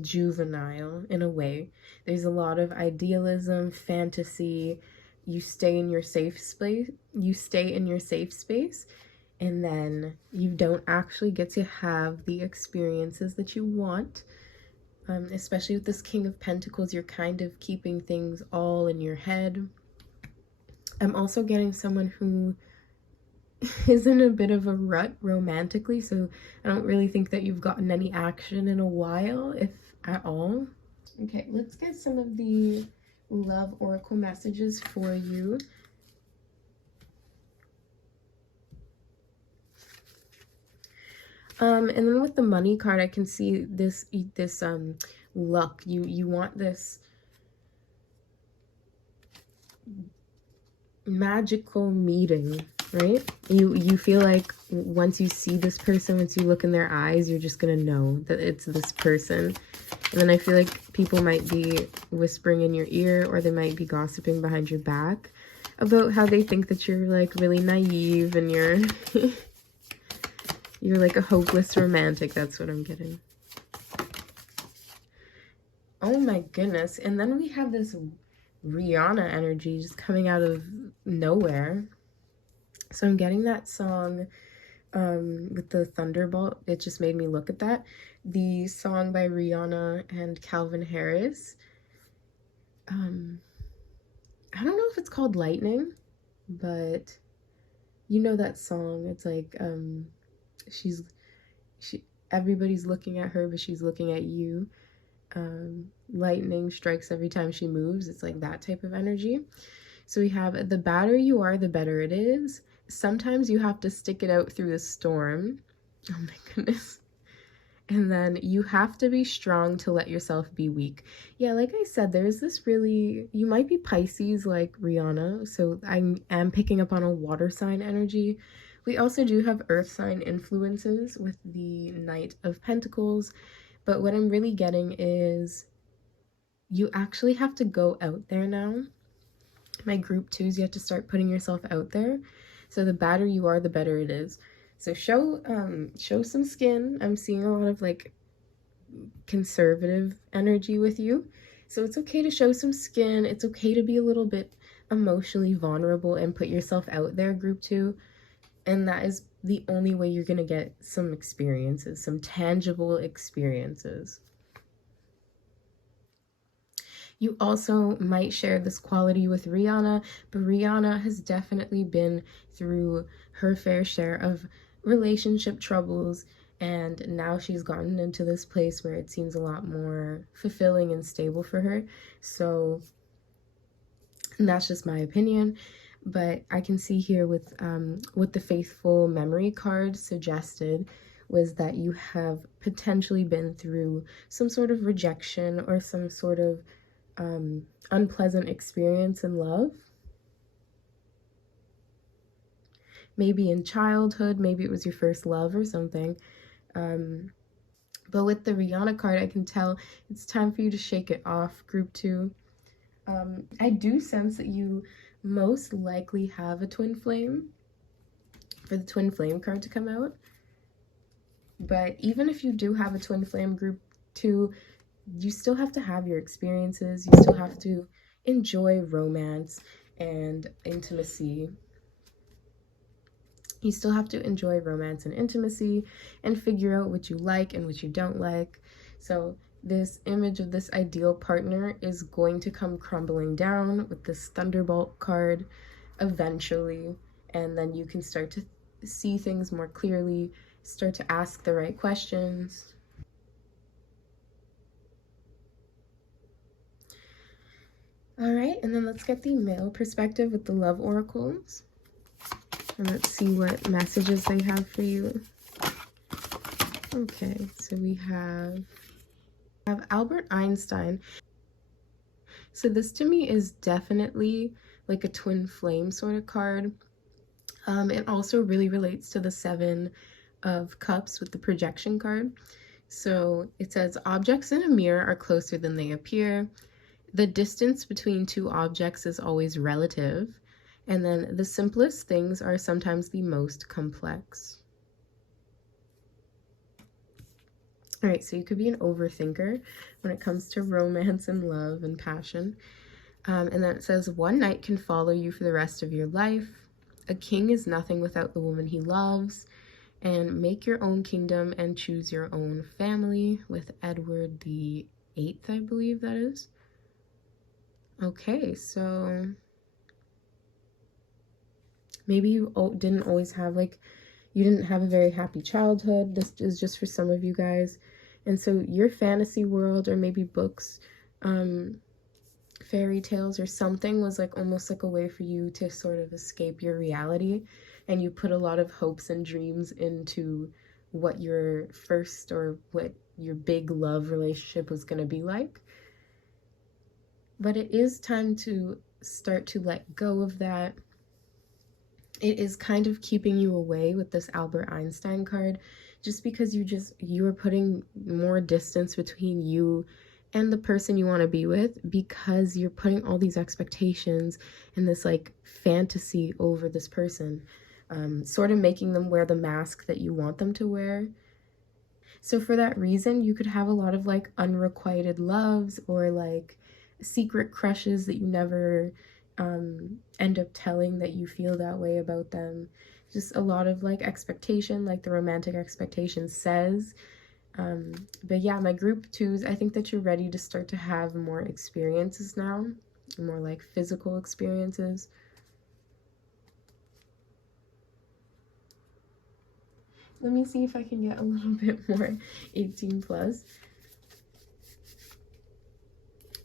juvenile in a way. There's a lot of idealism, fantasy. You stay in your safe space, and then you don't actually get to have the experiences that you want. Especially with this King of Pentacles, you're kind of keeping things all in your head. I'm also getting someone who is in a bit of a rut romantically, so I don't really think that you've gotten any action in a while, if at all. Okay, let's get some of the love oracle messages for you. And then with the money card, I can see this luck. You want this magical meeting right? You feel like once you see this person, once you look in their eyes, you're just gonna know that it's this person. And then I feel like people might be whispering in your ear, or they might be gossiping behind your back about how they think that you're like really naive and you're you're like a hopeless romantic. That's what I'm getting. Oh my goodness. And then we have this Rihanna energy just coming out of nowhere. So I'm getting that song with the thunderbolt. It just made me look at that. The song by Rihanna and Calvin Harris. I don't know if it's called Lightning, but you know that song. It's like she everybody's looking at her, but she's looking at you. Lightning strikes every time she moves. It's like that type of energy. So we have the badder you are, the better it is. Sometimes you have to stick it out through the storm. Oh my goodness. And then you have to be strong to let yourself be weak. Yeah, like I said, there's this really, you might be Pisces like Rihanna. So I am picking up on a water sign energy. We also do have earth sign influences with the Knight of Pentacles. But what I'm really getting is you actually have to go out there now. My group twos, you have to start putting yourself out there. So the badder you are, the better it is. So show some skin. I'm seeing a lot of like conservative energy with you. So it's okay to show some skin. It's okay to be a little bit emotionally vulnerable and put yourself out there, group two. And that is the only way you're going to get some experiences, some tangible experiences. You also might share this quality with Rihanna, but Rihanna has definitely been through her fair share of relationship troubles, and now she's gotten into this place where it seems a lot more fulfilling and stable for her. So, and that's just my opinion. But I can see here with what the Faithful Memory card suggested was that you have potentially been through some sort of rejection or some sort of unpleasant experience in love. Maybe in childhood, maybe it was your first love or something. But with the Rihanna card, I can tell it's time for you to shake it off, group two. I do sense that you most likely have a twin flame, for the twin flame card to come out. But even if you do have a twin flame, group two, you still have to have your experiences. You still have to enjoy romance and intimacy. You still have to enjoy romance and intimacy and figure out what you like and what you don't like. So this image of this ideal partner is going to come crumbling down with this Thunderbolt card eventually, and then you can start to see things more clearly, start to ask the right questions. All right, and then let's get the male perspective with the love oracles. And let's see what messages they have for you. Okay, so we have Albert Einstein. So this to me is definitely like a twin flame sort of card. It also really relates to the Seven of Cups with the projection card. So it says, objects in a mirror are closer than they appear. The distance between two objects is always relative. And then the simplest things are sometimes the most complex. All right, so you could be an overthinker when it comes to romance and love and passion. And then it says, one night can follow you for the rest of your life. A king is nothing without the woman he loves. And make your own kingdom and choose your own family with Edward the 8th, I believe that is. Okay, so maybe you didn't always have you didn't have a very happy childhood. This is just for some of you guys. And so your fantasy world, or maybe books, fairy tales or something, was like almost like a way for you to sort of escape your reality. And you put a lot of hopes and dreams into what your first or what your big love relationship was going to be like. But it is time to start to let go of that it is kind of keeping you away with this Albert Einstein card, just because you're putting more distance between you and the person you want to be with, because you're putting all these expectations and this like fantasy over this person, sort of making them wear the mask that you want them to wear. So for that reason, you could have a lot of like unrequited loves, or like secret crushes that you never end up telling that you feel that way about them. Just a lot of like expectation, like the romantic expectation says. But yeah, my group twos, I think that you're ready to start to have more experiences now, more like physical experiences. Let me see if I can get a little bit more 18 plus.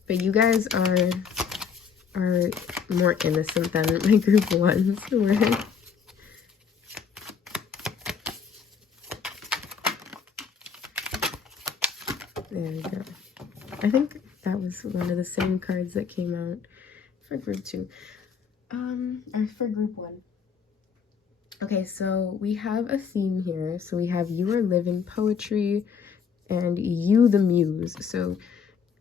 But you guys are more innocent than my group ones were. There we go. I think that was one of the same cards that came out for group two. Or for group one. Okay, so we have a theme here. So we have you are living poetry and you the muse. So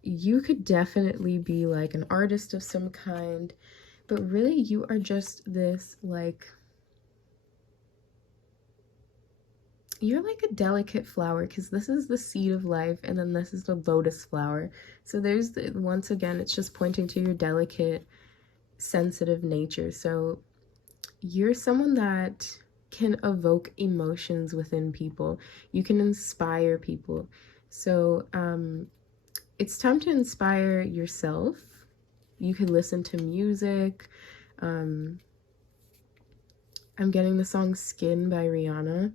you could definitely be like an artist of some kind, but really you are just this like, you're like a delicate flower, because this is the seed of life and then this is the lotus flower. So there's once again, it's just pointing to your delicate, sensitive nature. So you're someone that can evoke emotions within people. You can inspire people. So it's time to inspire yourself. You can listen to music. I'm getting the song Skin by Rihanna.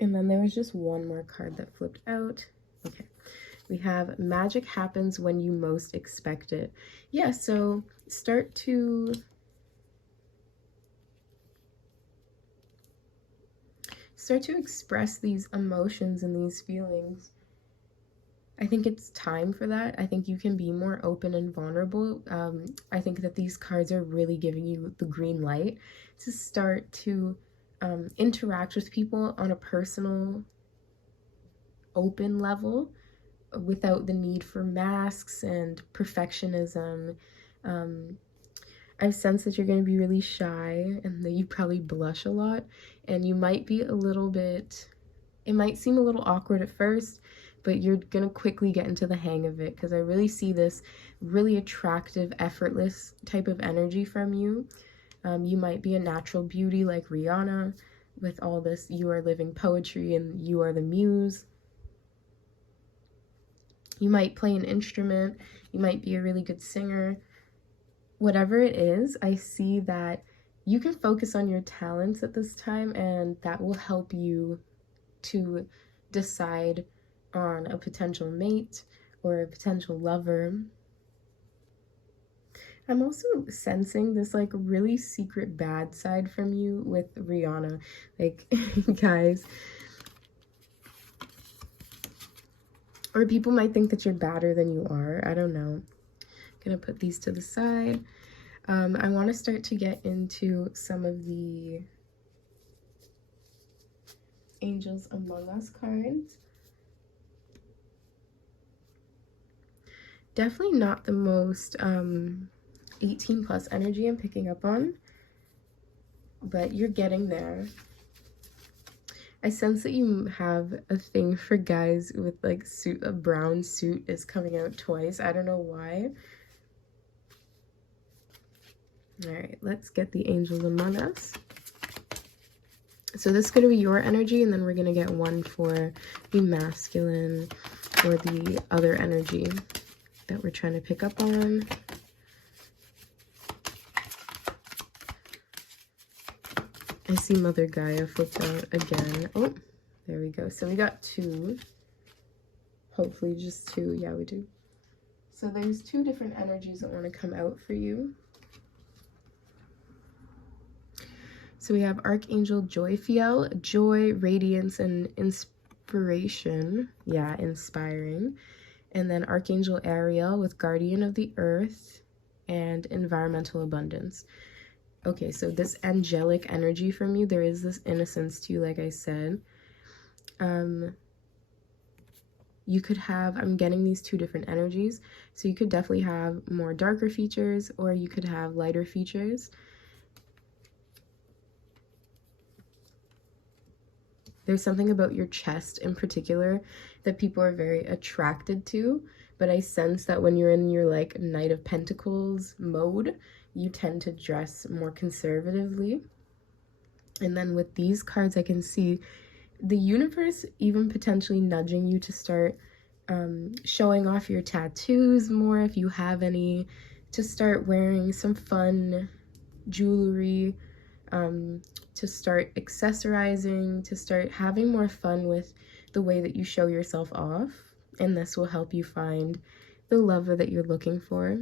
And then there was just one more card that flipped out. Okay. We have magic happens when you most expect it. Yeah, so start to express these emotions and these feelings. I think it's time for that. I think you can be more open and vulnerable. I think that these cards are really giving you the green light to start to interact with people on a personal, open level, without the need for masks and perfectionism. I sense that you're going to be really shy and that you probably blush a lot, and you might be a little bit, it might seem a little awkward at first, but you're going to quickly get into the hang of it, because I really see this really attractive, effortless type of energy from you. You might be a natural beauty like Rihanna with all this you are living poetry and you are the muse. You might play an instrument. You might be a really good singer. Whatever it is, I see that you can focus on your talents at this time, and that will help you to decide on a potential mate or a potential lover. I'm also sensing this like really secret bad side from you with Rihanna. Like, guys, or people might think that you're badder than you are. I don't know. Gonna put these to the side. I want to start to get into some of the Angels Among Us cards. Definitely not the most 18 plus energy I'm picking up on, but you're getting there. I sense that you have a thing for guys with like suit. A brown suit is coming out twice. I don't know why. All right, let's get the Angels Among Us. So this is going to be your energy, and then we're going to get one for the masculine or the other energy that we're trying to pick up on. I see Mother Gaia flipped out again. Oh, there we go. So we got two. Hopefully just two. Yeah, we do. So there's two different energies that want to come out for you. So we have Archangel Joyfiel, joy, radiance, and inspiration. Yeah, inspiring. And then Archangel Ariel with Guardian of the Earth and environmental abundance. Okay, so this angelic energy from you, there is this innocence to you, like I said. You could have, I'm getting these two different energies, so you could definitely have more darker features, or you could have lighter features. There's something about your chest in particular that people are very attracted to, but I sense that when you're in your like Knight of Pentacles mode, you tend to dress more conservatively. And then with these cards, I can see the universe even potentially nudging you to start showing off your tattoos more if you have any, to start wearing some fun jewelry, to start accessorizing, to start having more fun with the way that you show yourself off. And this will help you find the lover that you're looking for.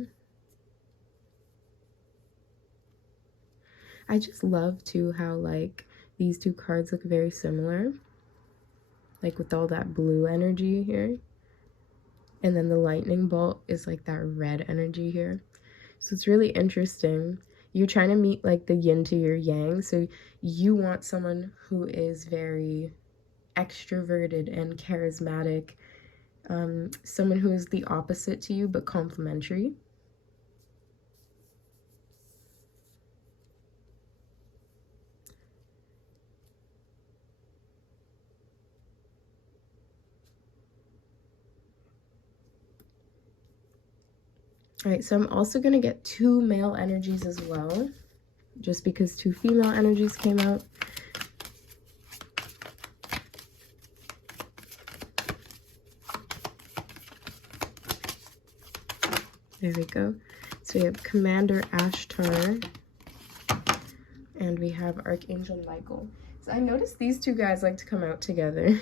I just love too how like these two cards look very similar, like with all that blue energy here, and then the lightning bolt is like that red energy here. So it's really interesting. You're trying to meet like the yin to your yang, so you want someone who is very extroverted and charismatic, someone who is the opposite to you but complementary. All right, so I'm also going to get two male energies as well, just because two female energies came out. There we go. So we have Commander Ashtar, and we have Archangel Michael. So I noticed these two guys like to come out together.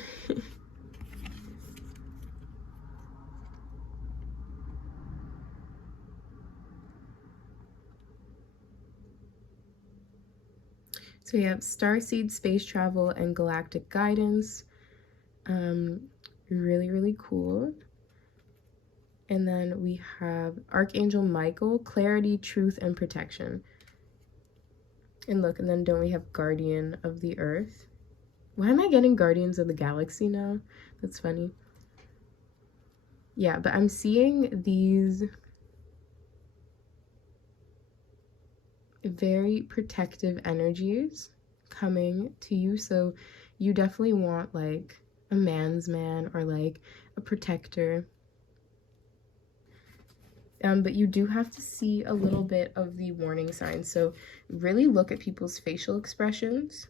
So we have starseed, space travel, and galactic guidance. Really, really cool. And then we have Archangel Michael, clarity, truth, and protection. And look, and then don't we have Guardian of the Earth? Why am I getting Guardians of the Galaxy now? That's funny. Yeah, but I'm seeing these very protective energies coming to you. So you definitely want like a man's man or like a protector. But you do have to see a little bit of the warning signs. So really look at people's facial expressions.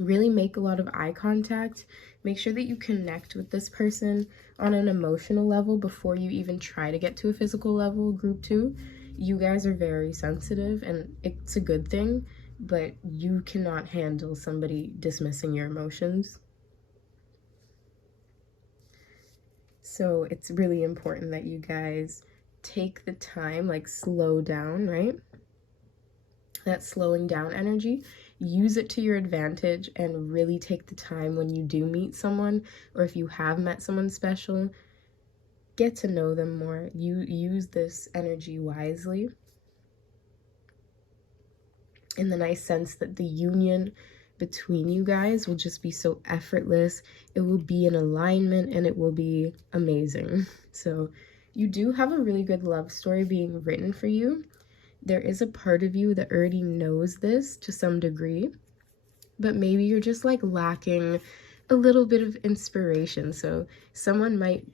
Really make a lot of eye contact. Make sure that you connect with this person on an emotional level before you even try to get to a physical level. Group 2, you guys are very sensitive, and it's a good thing, but you cannot handle somebody dismissing your emotions. So it's really important that you guys take the time, like slow down, right? That slowing down energy, use it to your advantage, and really take the time when you do meet someone, or if you have met someone special, get to know them more. You use this energy wisely. And then I sense that the union between you guys will just be so effortless. It will be in alignment, and it will be amazing. So you do have a really good love story being written for you. There is a part of you that already knows this to some degree, but maybe you're just like lacking a little bit of inspiration. So someone might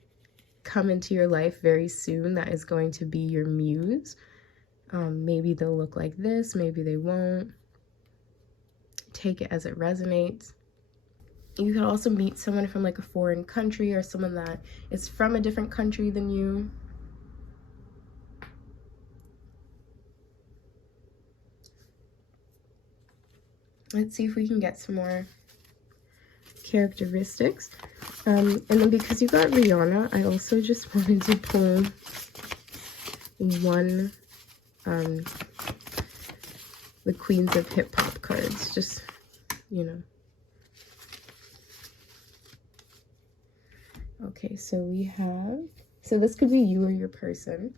come into your life very soon that is going to be your muse. Maybe they'll look like this, maybe they won't. Take it as it resonates. You could also meet someone from like a foreign country, or someone that is from a different country than you. Let's see if we can get some more characteristics. And then because you got Rihanna, I also just wanted to pull one, the Queens of Hip Hop cards, just, you know. Okay, so we have, so this could be you or your person.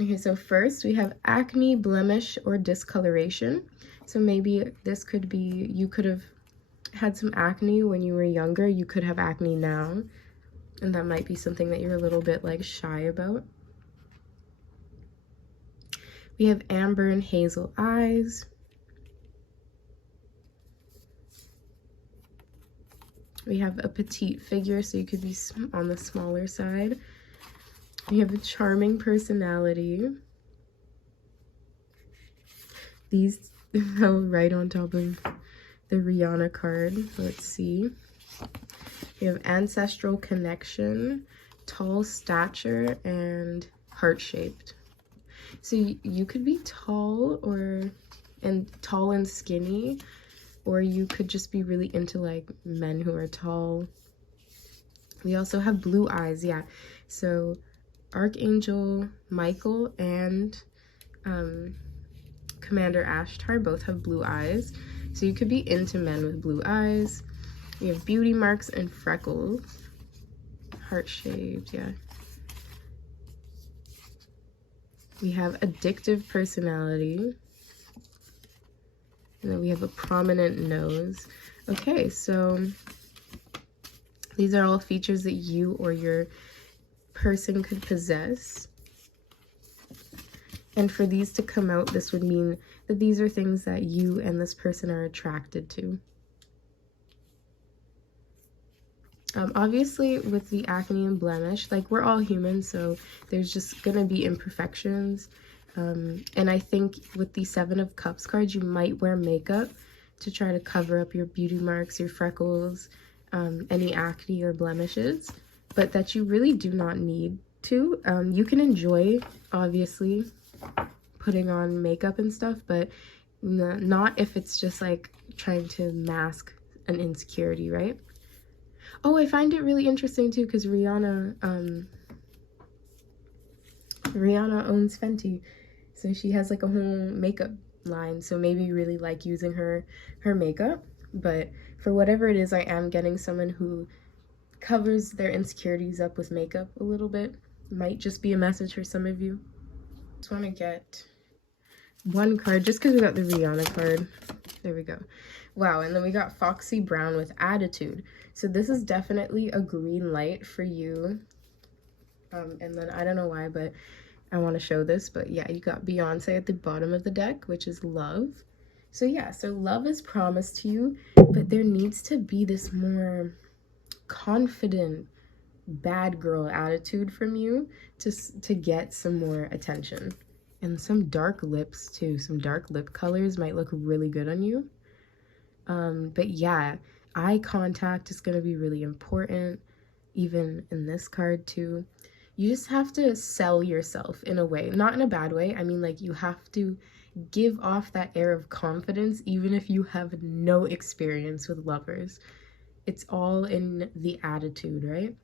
Okay, so first we have acne, blemish, or discoloration. So maybe this could be, you could have had some acne when you were younger. You could have acne now, and that might be something that you're a little bit like shy about. We have amber and hazel eyes. We have a petite figure, so you could be on the smaller side. We have a charming personality. These fell right on top of the Rihanna card. Let's see. We have ancestral connection, tall stature, and heart-shaped. So you could be tall tall and skinny, or you could just be really into like men who are tall. We also have blue eyes, yeah. So Archangel Michael and Commander Ashtar both have blue eyes. So you could be into men with blue eyes. We have beauty marks and freckles. Heart-shaped, yeah. We have addictive personality. And then we have a prominent nose. Okay, so these are all features that you or your person could possess. And for these to come out, this would mean that these are things that you and this person are attracted to. Obviously, with the acne and blemish, like, we're all human, so there's just gonna be imperfections. And I think with the Seven of Cups card, you might wear makeup to try to cover up your beauty marks, your freckles, any acne or blemishes, but that you really do not need to. You can enjoy, obviously, putting on makeup and stuff, but not if it's just like trying to mask an insecurity, right? Oh, I find it really interesting too, because Rihanna owns Fenty, so she has like a whole makeup line. So maybe you really like using her makeup, but for whatever it is, I am getting someone who covers their insecurities up with makeup a little bit. Might just be a message for some of you. Just want to get one card just because we got the Rihanna card. There we go. Wow, and then we got Foxy Brown with attitude. So this is definitely a green light for you. And then I don't know why, but I want to show this. But yeah, you got Beyonce at the bottom of the deck, which is love. So yeah, so love is promised to you, but there needs to be this more confident bad girl attitude from you to get some more attention. And some dark lips too. Some dark lip colors might look really good on you. But yeah, eye contact is going to be really important, even in this card too. You just have to sell yourself in a way, not in a bad way. I mean, like, you have to give off that air of confidence, even if you have no experience with lovers. It's all in the attitude, right?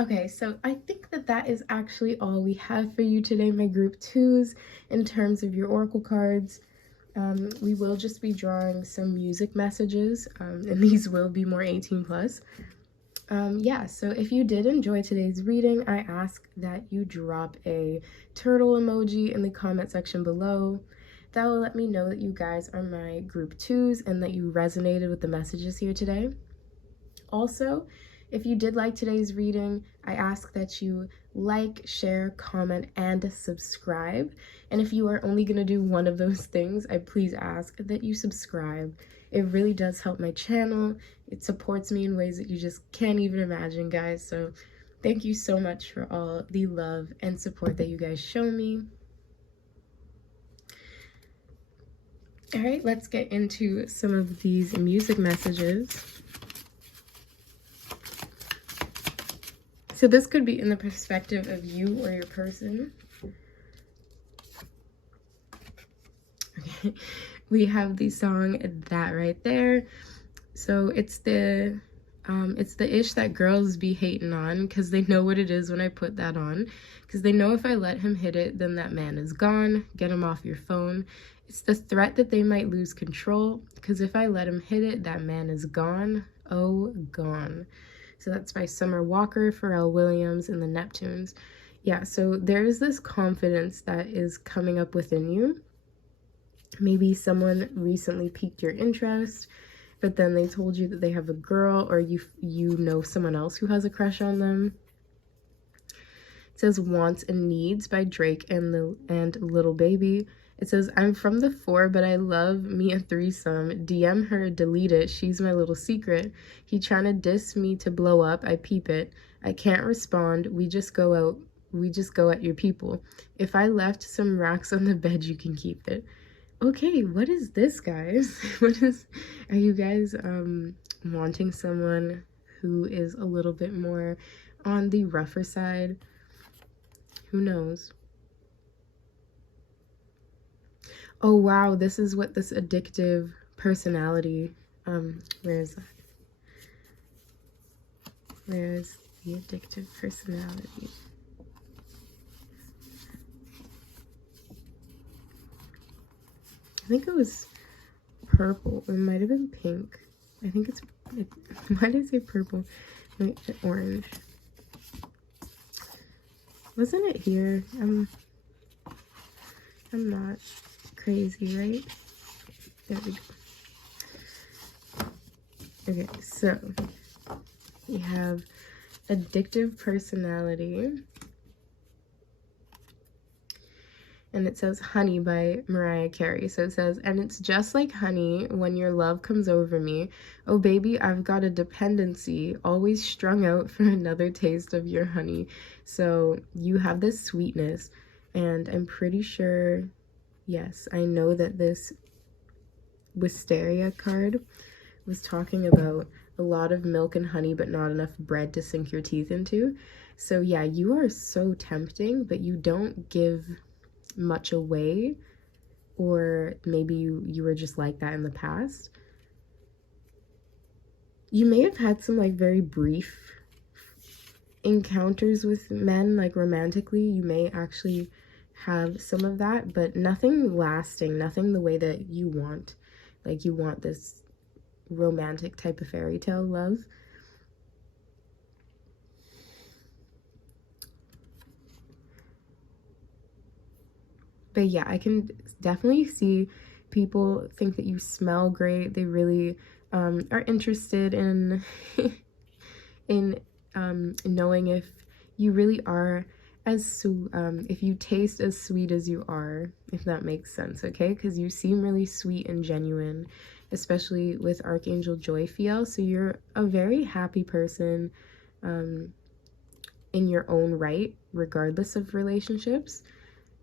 Okay, so I think that is actually all we have for you today, my group twos, in terms of your oracle cards. We will just be drawing some music messages, and these will be more 18 plus. Yeah, so if you did enjoy today's reading, I ask that you drop a turtle emoji in the comment section below. That will let me know that you guys are my group twos and that you resonated with the messages here today. Also, if you did like today's reading, I ask that you like, share, comment, and subscribe. And if you are only going to do one of those things, I please ask that you subscribe. It really does help my channel. It supports me in ways that you just can't even imagine, guys. So thank you so much for all the love and support that you guys show me. All right, let's get into some of these music messages. So this could be in the perspective of you or your person. Okay. we have the song That Right There. So it's the ish that girls be hating on because they know what it is when I put that on. Because they know if I let him hit it, then that man is gone. Get him off your phone. It's the threat that they might lose control. Because if I let him hit it, that man is gone. Oh, gone. So that's by Summer Walker, Pharrell Williams, and the Neptunes. Yeah, so there's this confidence that is coming up within you. Maybe someone recently piqued your interest, but then they told you that they have a girl, or you know someone else who has a crush on them. It says Wants and Needs by Drake and Little Baby. It says, I'm from the 4, but I love me a threesome. DM her, delete it. She's my little secret. He tryna diss me to blow up. I peep it. I can't respond. We just go out. We just go at your people. If I left some racks on the bed, you can keep it. Okay, what is this, guys? Are you guys wanting someone who is a little bit more on the rougher side? Who knows? Oh wow, this is what this addictive personality, where is that? Where's the addictive personality? I think it was purple. It might have been pink. I think why did I say purple? Wait, orange. Wasn't it here? I'm not crazy, right? There we go. Okay, so we have addictive personality. And it says Honey by Mariah Carey. So it says, and it's just like honey when your love comes over me. Oh baby, I've got a dependency, always strung out for another taste of your honey. So you have this sweetness, and I'm pretty sure, yes, I know that this Wisteria card was talking about a lot of milk and honey, but not enough bread to sink your teeth into. So yeah, you are so tempting, but you don't give much away, or maybe you were just like that in the past. You may have had some like very brief encounters with men, like romantically. You may actually have some of that, but nothing lasting, nothing the way that you want. Like you want this romantic type of fairy tale love. But yeah, I can definitely see people think that you smell great. They really are interested in in knowing if you really are if you taste as sweet as you are, if that makes sense, okay? Because you seem really sweet and genuine, especially with Archangel Joyfiel. So you're a very happy person in your own right, regardless of relationships.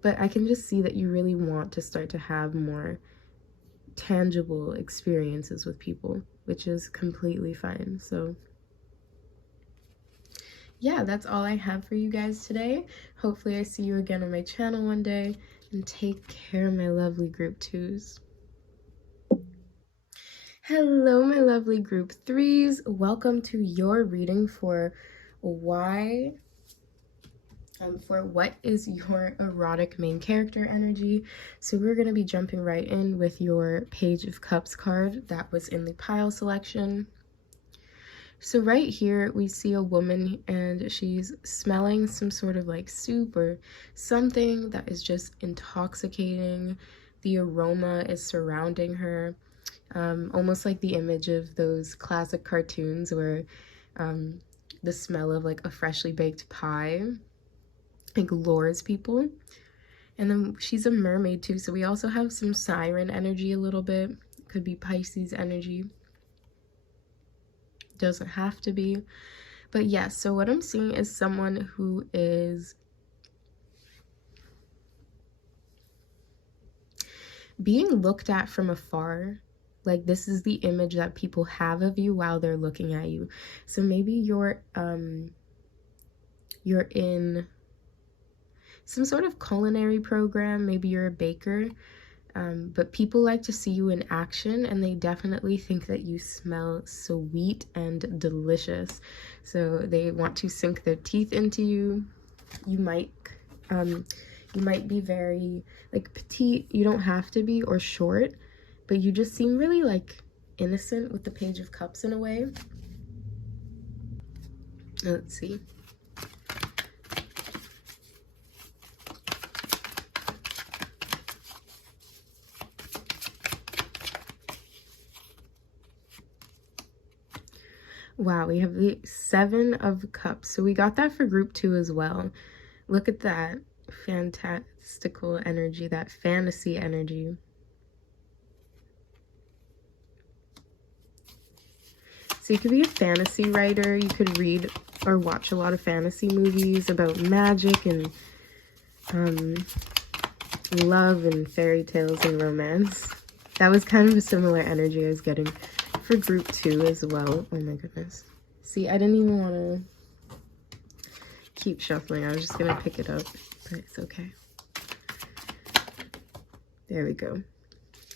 But I can just see that you really want to start to have more tangible experiences with people, which is completely fine. So yeah, that's all I have for you guys today. Hopefully I see you again on my channel one day, and take care, my lovely group 2s. Hello, my lovely group 3s. Welcome to your reading for what is your erotic main character energy. So we're going to be jumping right in with your Page of Cups card that was in the pile selection. So right here we see a woman, and she's smelling some sort of like soup or something that is just intoxicating. The aroma is surrounding her, almost like the image of those classic cartoons where the smell of like a freshly baked pie like lures people. And then she's a mermaid too, so we also have some siren energy a little bit. Could be Pisces energy, doesn't have to be. But yes, so what I'm seeing is someone who is being looked at from afar. Like this is the image that people have of you while they're looking at you. So maybe you're in some sort of culinary program. Maybe you're a baker, But people like to see you in action, and they definitely think that you smell sweet and delicious. So they want to sink their teeth into you. You might be very like petite. You don't have to be, or short, but you just seem really like innocent with the Page of Cups in a way. Let's see. Wow, we have the 7 of Cups. So we got that for group 2 as well. Look at that fantastical energy, that fantasy energy. So you could be a fantasy writer. You could read or watch a lot of fantasy movies about magic and love and fairy tales and romance. That was kind of a similar energy I was getting for group 2 as well. Oh my goodness. See, I didn't even want to keep shuffling. I was just going to pick it up, but it's okay. There we go.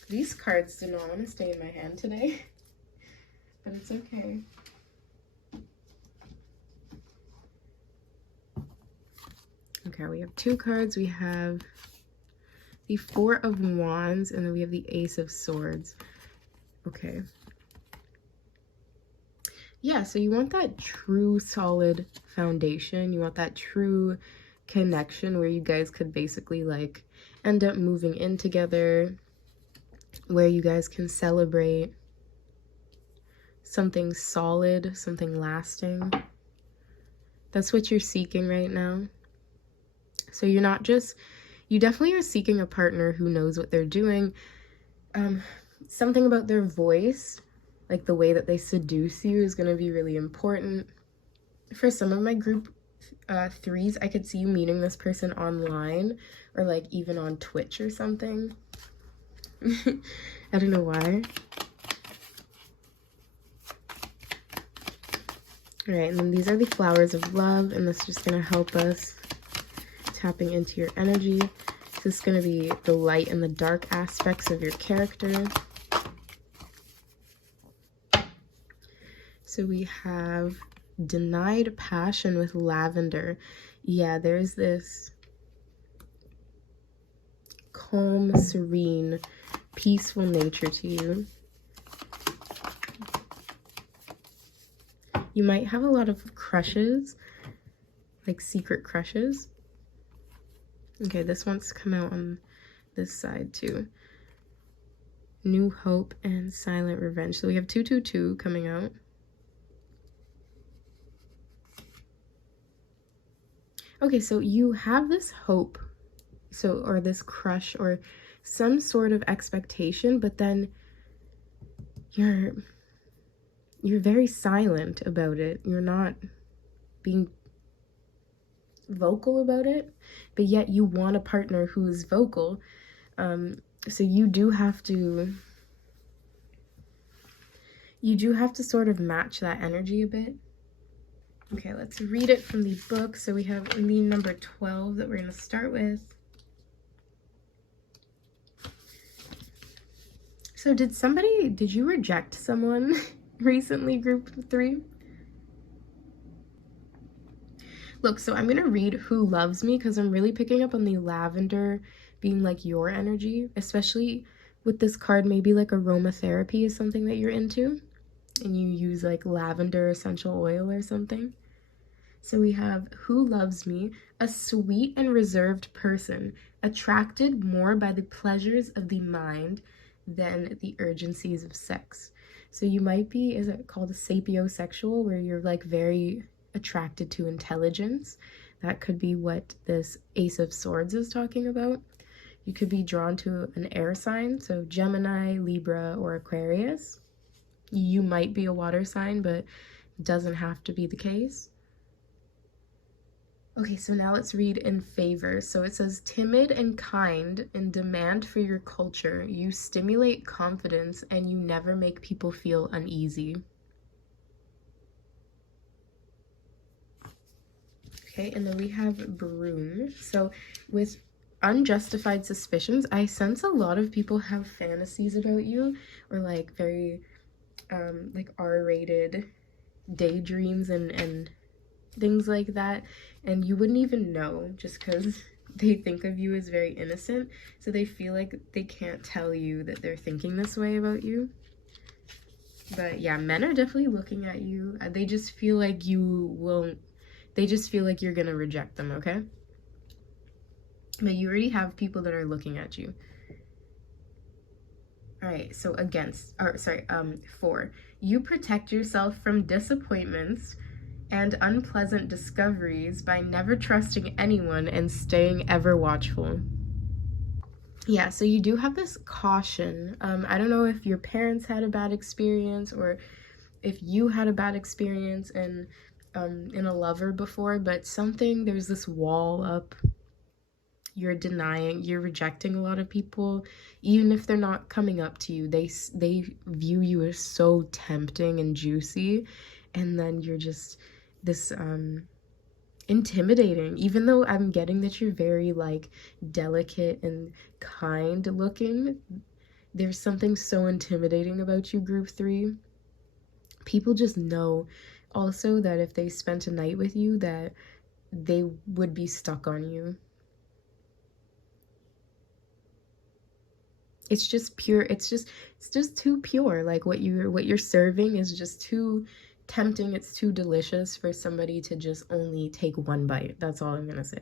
These cards do not want to stay in my hand today, but it's okay. Okay, we have 2 cards. We have the 4 of Wands, and then we have the Ace of Swords. Okay. Yeah, so you want that true solid foundation. You want that true connection where you guys could basically like end up moving in together, where you guys can celebrate something solid, something lasting. That's what you're seeking right now. So you're not just, you definitely are seeking a partner who knows what they're doing. Something about their voice, like the way that they seduce you, is going to be really important. For some of my group 3s, I could see you meeting this person online or like even on Twitch or something. I don't know why. All right, and then these are the flowers of love, and this is just going to help us tapping into your energy. This is going to be the light and the dark aspects of your character. So we have denied passion with lavender. Yeah, there's this calm, serene, peaceful nature to you. You might have a lot of crushes, like secret crushes. Okay, this wants to come out on this side too. New hope and silent revenge. So we have 222 coming out. Okay, so you have this hope, so, or this crush or some sort of expectation, but then you're very silent about it. You're not being vocal about it, but yet you want a partner who's vocal. So you do have to sort of match that energy a bit. Okay, let's read it from the book. So we have the number 12 that we're going to start with. So did you reject someone recently, group 3? Look, so I'm going to read Who Loves Me because I'm really picking up on the lavender being like your energy, especially with this card. Maybe like aromatherapy is something that you're into and you use like lavender essential oil or something. So we have Who Loves Me, a sweet and reserved person, attracted more by the pleasures of the mind than the urgencies of sex. So you might be, is it called a sapiosexual, where you're like very attracted to intelligence? That could be what this Ace of Swords is talking about. You could be drawn to an air sign, so Gemini, Libra, or Aquarius. You might be a water sign, but it doesn't have to be the case. Okay, so now let's read in favor. So it says, timid and kind in demand for your culture, you stimulate confidence and you never make people feel uneasy. Okay, and then we have broom. So with unjustified suspicions. I sense a lot of people have fantasies about you, or like very like R-rated daydreams and things like that, and you wouldn't even know just because they think of you as very innocent, so they feel like they can't tell you that they're thinking this way about you. But yeah, men are definitely looking at you. They just feel like they just feel like you're gonna reject them, okay? But you already have people that are looking at you. All right, so sorry, 4. You protect yourself from disappointments and unpleasant discoveries by never trusting anyone and staying ever watchful. Yeah, so you do have this caution. I don't know if your parents had a bad experience or if you had a bad experience in a lover before, but there's this wall up. You're rejecting a lot of people, even if they're not coming up to you. They view you as so tempting and juicy, and then you're just this intimidating, even though I'm getting that you're very like delicate and kind looking. There's something so intimidating about you, group 3. People just know also that if they spent a night with you, that they would be stuck on you. It's just pure, it's just too pure. Like what you're serving is just too tempting, it's too delicious for somebody to just only take one bite. That's all I'm gonna say.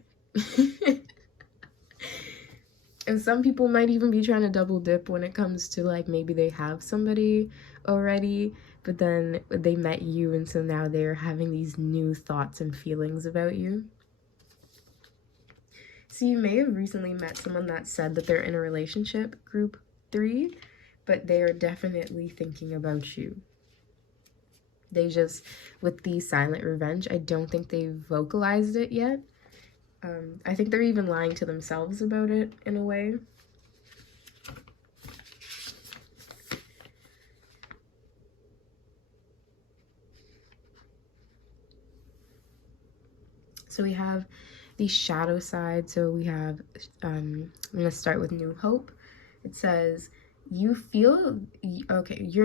And some people might even be trying to double dip when it comes to like maybe they have somebody already, but then they met you and so now they're having these new thoughts and feelings about you. So you may have recently met someone that said that they're in a relationship, group 3, but they are definitely thinking about you. They just, with the silent revenge, I don't think they've vocalized it yet. I think they're even lying to themselves about it in a way. So we have the shadow side. So we have, I'm going to start with New Hope. It says, your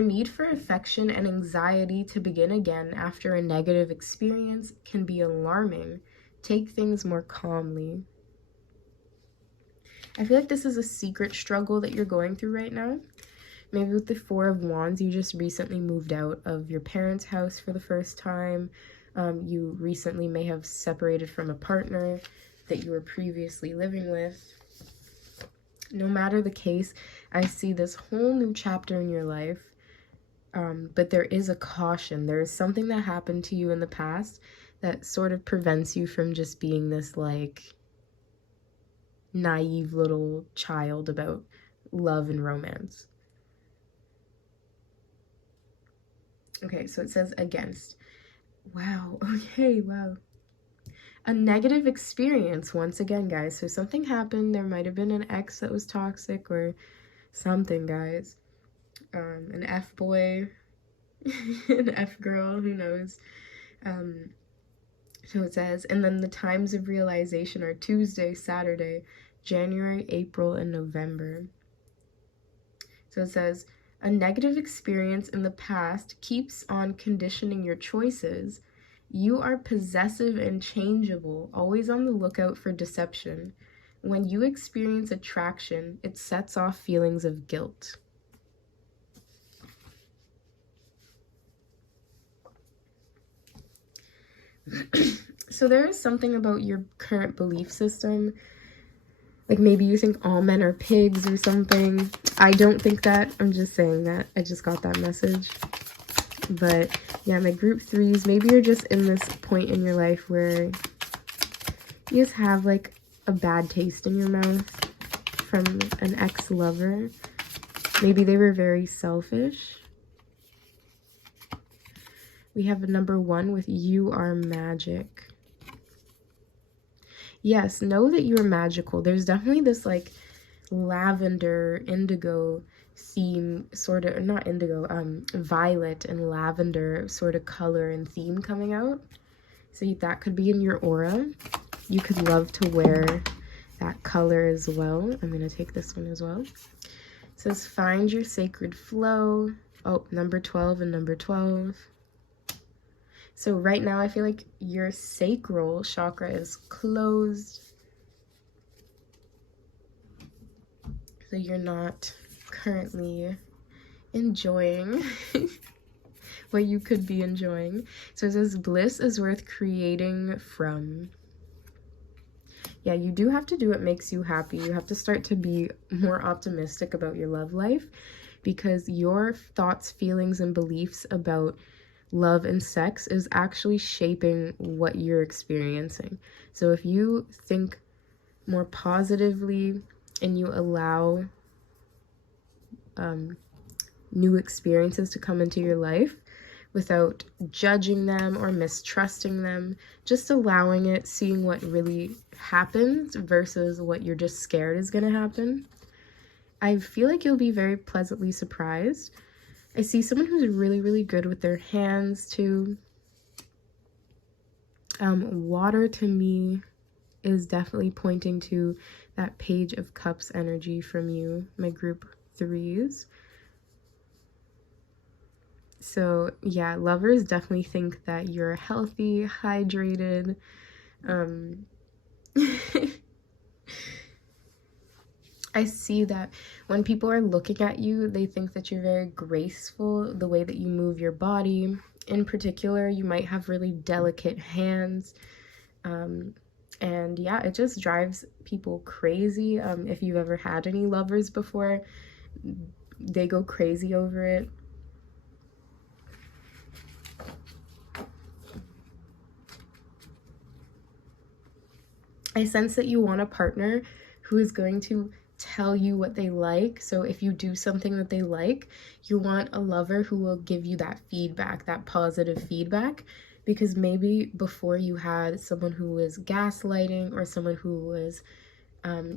need for affection and anxiety to begin again after a negative experience can be alarming. Take things more calmly. I feel like this is a secret struggle that you're going through right now. Maybe with the 4 of Wands, you just recently moved out of your parents' house for the first time. You recently may have separated from a partner that you were previously living with. No matter the case, I see this whole new chapter in your life, but there is a caution. There is something that happened to you in the past that sort of prevents you from just being this like naive little child about love and romance. Okay, so it says against. Wow, okay, wow. A negative experience once again, guys. So something happened. There might have been an ex that was toxic or something, guys. An F-boy, an F-girl, who knows. So it says, and then the times of realization are Tuesday, Saturday, January, April, and November. So it says, a negative experience in the past keeps on conditioning your choices. You are possessive and changeable, always on the lookout for deception. When you experience attraction, it sets off feelings of guilt. So there is something about your current belief system. Like maybe you think all men are pigs or something. I don't think that. I'm just saying that. I just got that message. But yeah, my group 3s, maybe you're just in this point in your life where you just have like a bad taste in your mouth from an ex-lover. Maybe they were very selfish. We have a number 1 with you are magic. Yes, know that you're magical. There's definitely this like lavender, indigo theme, sort of, not indigo, violet and lavender sort of color and theme coming out. So that could be in your aura. You could love to wear that color as well. I'm going to take this one as well. It says, find your sacred flow. Oh, number 12 and number 12. So right now I feel like your sacral chakra is closed. So you're not currently enjoying what you could be enjoying. So it says, bliss is worth creating from. Yeah, you do have to do what makes you happy. You have to start to be more optimistic about your love life, because your thoughts, feelings, and beliefs about love and sex is actually shaping what you're experiencing. So if you think more positively and you allow new experiences to come into your life without judging them or mistrusting them, just allowing it, seeing what really happens versus what you're just scared is going to happen, I feel like you'll be very pleasantly surprised. I see someone who's really, really good with their hands too. Water to me is definitely pointing to that Page of Cups energy from you, my group 3s. So yeah, lovers definitely think that you're healthy, hydrated. I see that when people are looking at you, they think that you're very graceful, the way that you move your body. In particular, you might have really delicate hands. And yeah, it just drives people crazy. If you've ever had any lovers before, they go crazy over it. I sense that you want a partner who is going to tell you what they like. So if you do something that they like, you want a lover who will give you that feedback, that positive feedback, because maybe before you had someone who was gaslighting or someone who was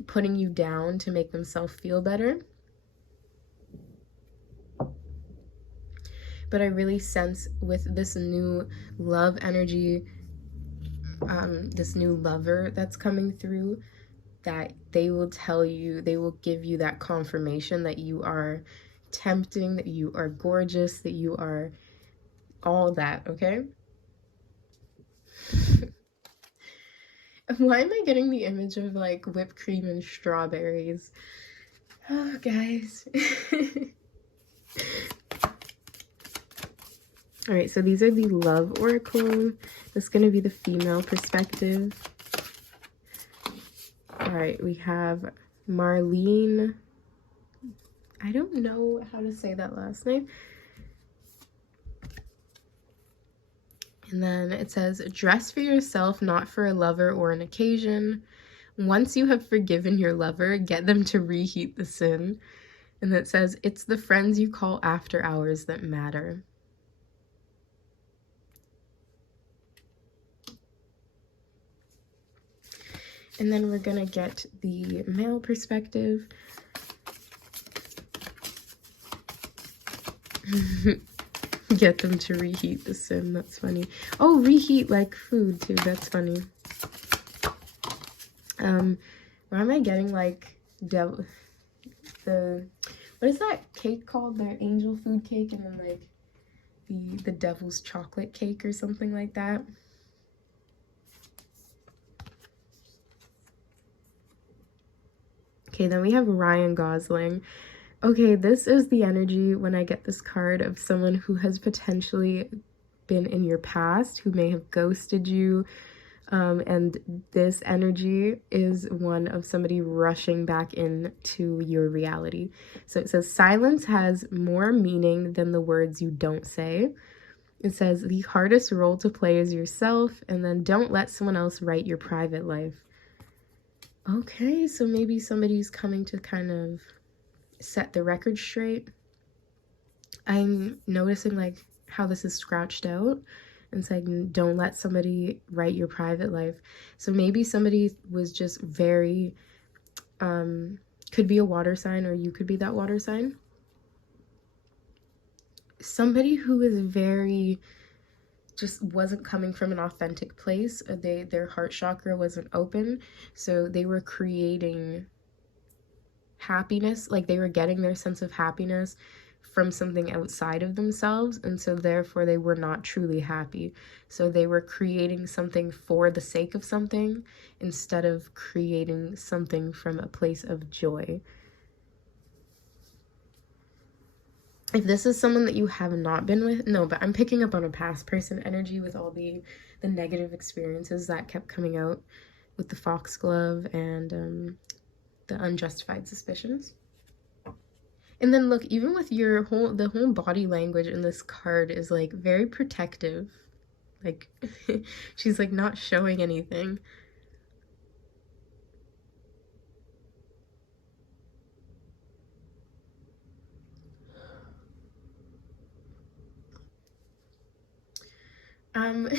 putting you down to make themselves feel better. But I really sense with this new love energy, this new lover that's coming through, that they will tell you, they will give you that confirmation that you are tempting, that you are gorgeous, that you are all that, okay? Why am I getting the image of like whipped cream and strawberries? Oh, guys. All right, so these are the love oracle. This is going to be the female perspective. All right, we have Marlene. I don't know how to say that last name. And then it says, dress for yourself, not for a lover or an occasion. Once you have forgiven your lover, get them to reheat the sin. And then it says, it's the friends you call after hours that matter. And then we're gonna get the male perspective. Get them to reheat the sin. That's funny. Oh, reheat like food too. That's funny. Why am I getting like what is that cake called? The angel food cake, and then like the devil's chocolate cake or something like that. Okay, then we have Ryan Gosling. Okay, this is the energy when I get this card of someone who has potentially been in your past, who may have ghosted you. And this energy is one of somebody rushing back into your reality. So it says, silence has more meaning than the words you don't say. It says, the hardest role to play is yourself, and then don't let someone else write your private life. Okay, so maybe somebody's coming to kind of set the record straight. I'm noticing like how this is scratched out. It's like, don't let somebody write your private life. So maybe somebody was just very, could be a water sign, or you could be that water sign. Somebody who is very just wasn't coming from an authentic place. Their heart chakra wasn't open, so they were creating happiness, like they were getting their sense of happiness from something outside of themselves, and so therefore they were not truly happy. So they were creating something for the sake of something instead of creating something from a place of joy. If this is someone that you have not been with, no, but I'm picking up on a past person energy with all the negative experiences that kept coming out with the foxglove and the unjustified suspicions. And then look, even with the whole body language in this card is like very protective. Like she's like not showing anything. I'm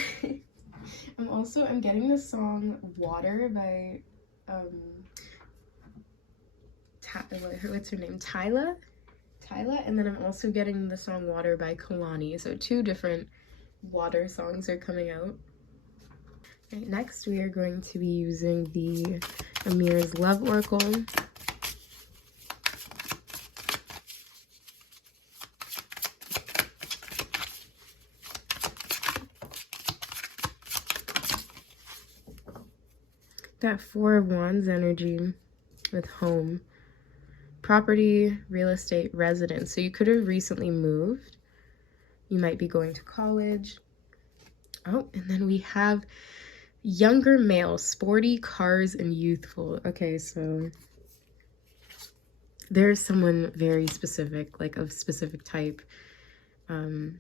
getting the song Water by what's her name? Tyla, and then I'm also getting the song Water by Kalani. So two different water songs are coming out. Right, next we are going to be using the Amir's Love Oracle. That Four of Wands energy with home, property, real estate, residence. So you could have recently moved. You might be going to college. Oh, and then we have younger male, sporty, cars, and youthful. Okay, so there's someone very specific, like of specific type. The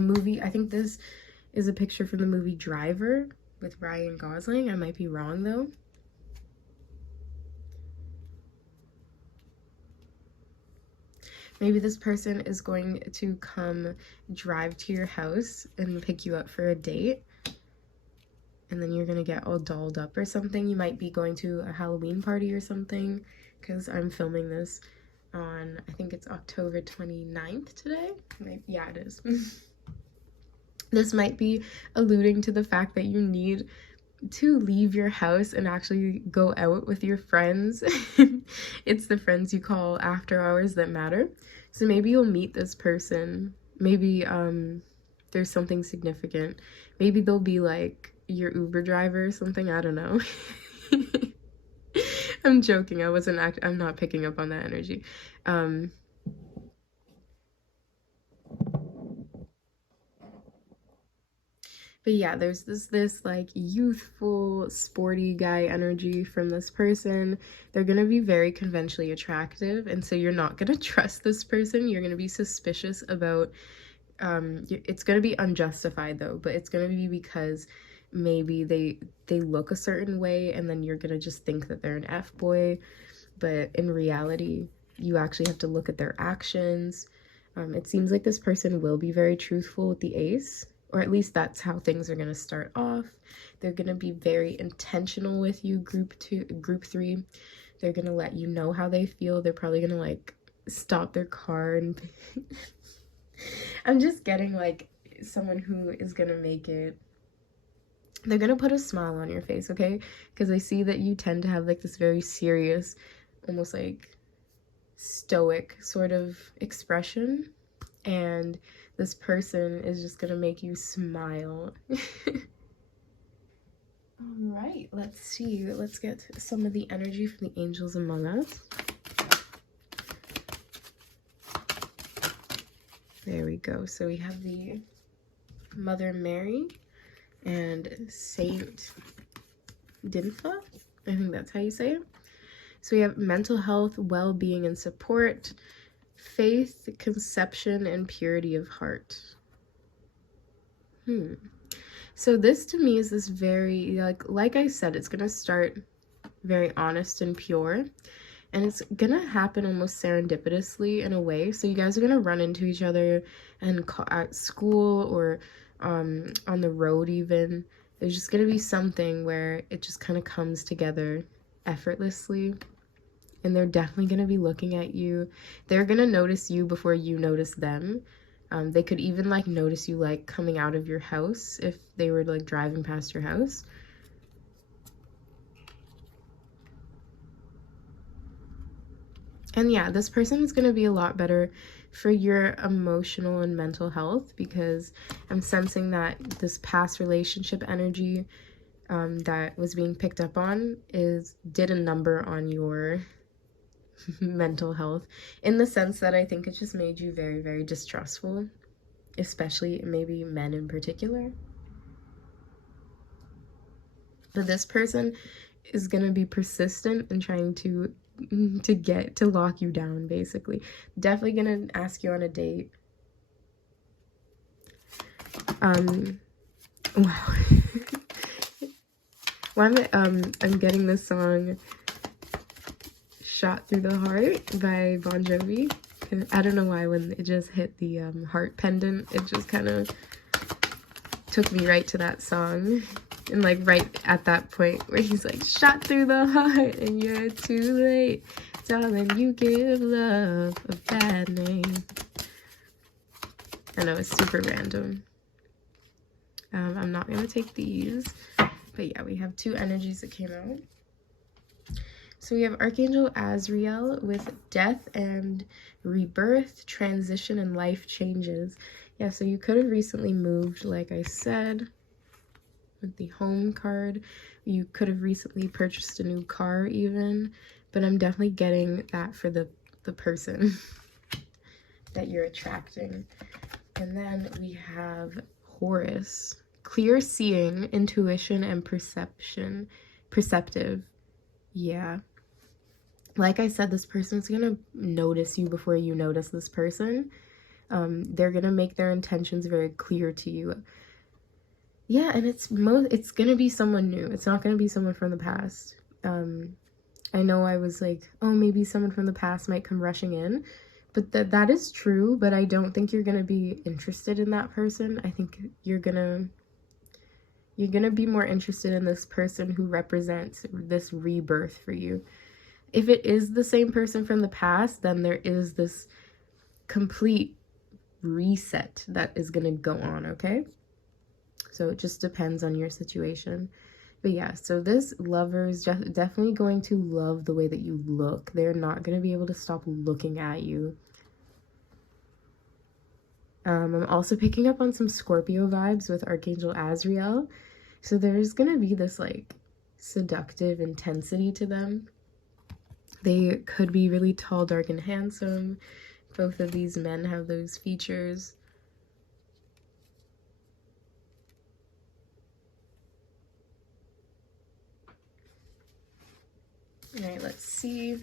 movie, I think this is a picture from the movie Driver with Ryan Gosling. I might be wrong though. Maybe this person is going to come drive to your house and pick you up for a date. And then you're going to get all dolled up or something. You might be going to a Halloween party or something, because I'm filming this on, I think it's October 29th today. Yeah, it is. This might be alluding to the fact that you need to leave your house and actually go out with your friends. It's the friends you call after hours that matter. So maybe you'll meet this person. Maybe there's something significant. Maybe they'll be like your Uber driver or something. I don't know. I'm joking. I'm not picking up on that energy. But yeah, there's this like youthful, sporty guy energy from this person. They're gonna be very conventionally attractive, and so you're not gonna trust this person. You're gonna be suspicious about, it's gonna be unjustified though, but it's gonna be because maybe they look a certain way, and then you're gonna just think that they're an F-boy, but in reality, you actually have to look at their actions. It seems like this person will be very truthful with the ace, or at least that's how things are going to start off. They're going to be very intentional with you, group 3. They're going to let you know how they feel. They're probably going to like stop their car and I'm just getting like someone who is going to make it. They're going to put a smile on your face, okay? Because I see that you tend to have like this very serious, almost like stoic sort of expression, and this person is just gonna make you smile. All right, let's see. Let's get some of the energy from the angels among us. There we go. So we have the Mother Mary and Saint Dinfa. I think that's how you say it. So we have mental health, well-being, and support, faith, conception, and purity of heart. So this to me is this very, like I said, it's going to start very honest and pure. And it's going to happen almost serendipitously in a way. So you guys are going to run into each other and at school or on the road even. There's just going to be something where it just kind of comes together effortlessly. and they're definitely going to be looking at you. They're going to notice you before you notice them. They could even like notice you like coming out of your house if they were like driving past your house. And yeah, this person is going to be a lot better for your emotional and mental health, because I'm sensing that this past relationship energy that was being picked up on did a number on your mental health, in the sense that I think it just made you very, very distrustful, especially maybe men in particular. But this person is going to be persistent in trying to lock you down, basically. Definitely going to ask you on a date. Wow. Well, I'm getting this song Shot Through the Heart by Bon Jovi. I don't know why, when it just hit the heart pendant, it just kind of took me right to that song. And like right at that point where he's like, shot through the heart and you're too late, darling, you give love a bad name. I know, it's super random. I'm not gonna take these, but yeah, we have 2 energies that came out. So we have Archangel Azrael with death and rebirth, transition, and life changes. Yeah, so you could have recently moved, like I said, with the home card. You could have recently purchased a new car even, but I'm definitely getting that for the person that you're attracting. And then we have Horus, clear seeing, intuition, and perceptive. Yeah, like I said, this person's gonna notice you before you notice this person. They're gonna make their intentions very clear to you. Yeah, and it's gonna be someone new. It's not gonna be someone from the past. I know I was like, oh, maybe someone from the past might come rushing in, but that is true. But I don't think you're gonna be interested in that person. I think you're gonna be more interested in this person who represents this rebirth for you. If it is the same person from the past, then there is this complete reset that is gonna go on, okay? So it just depends on your situation. But yeah, so this lover is definitely going to love the way that you look. They're not going to be able to stop looking at you. I'm also picking up on some Scorpio vibes with Archangel Azrael. So there's going to be this like seductive intensity to them. They could be really tall, dark, and handsome. Both of these men have those features. All right, let's see.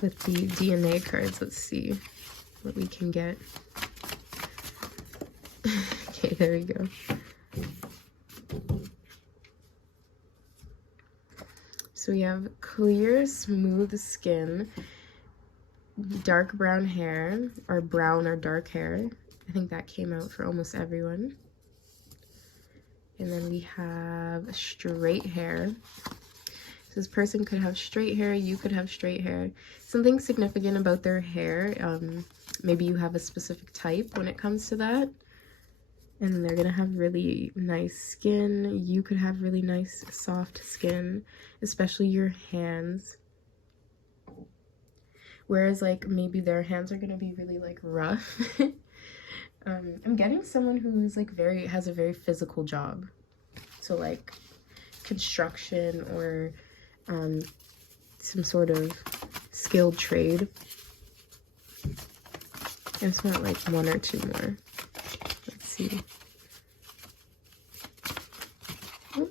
With the DNA cards, let's see what we can get. Okay, there we go. So we have clear, smooth skin, dark brown hair, or brown or dark hair. I think that came out for almost everyone. And then we have straight hair. So this person could have straight hair, you could have straight hair. Something significant about their hair. Maybe you have a specific type when it comes to that. And they're gonna have really nice skin. You could have really nice soft skin, especially your hands. Whereas like maybe their hands are gonna be really like rough. I'm getting someone who's like has a very physical job. So like construction or some sort of skilled trade. I just want like 1 or 2 more. Let's see. Oh.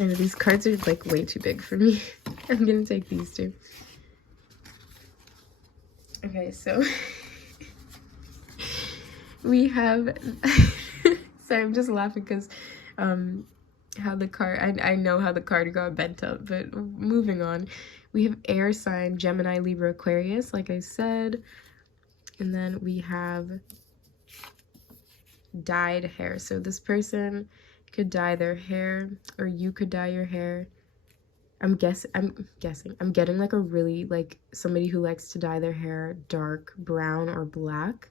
I know these cards are like way too big for me. I'm gonna take these 2. Okay, so we have sorry, I'm just laughing because how the card, I know how the card got bent up, but moving on. We have air sign, Gemini, Libra, Aquarius, like I said. And then we have dyed hair. So this person could dye their hair, or you could dye your hair. I'm getting like a really, like, somebody who likes to dye their hair dark brown or black.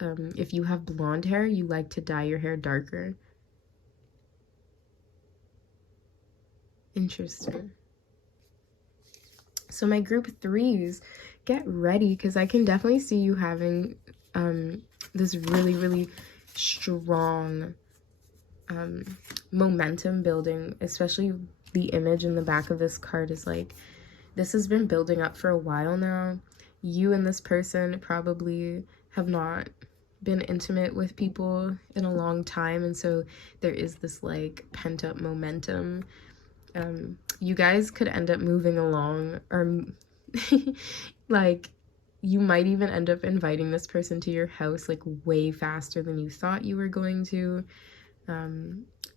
If you have blonde hair, you like to dye your hair darker. Interesting. So my group threes, get ready, because I can definitely see you having this really, really strong momentum building, especially the image in the back of this card is like, this has been building up for a while now. You and this person probably have not been intimate with people in a long time, and so there is this like pent-up momentum. You guys could end up moving along, or like you might even end up inviting this person to your house like way faster than you thought you were going to.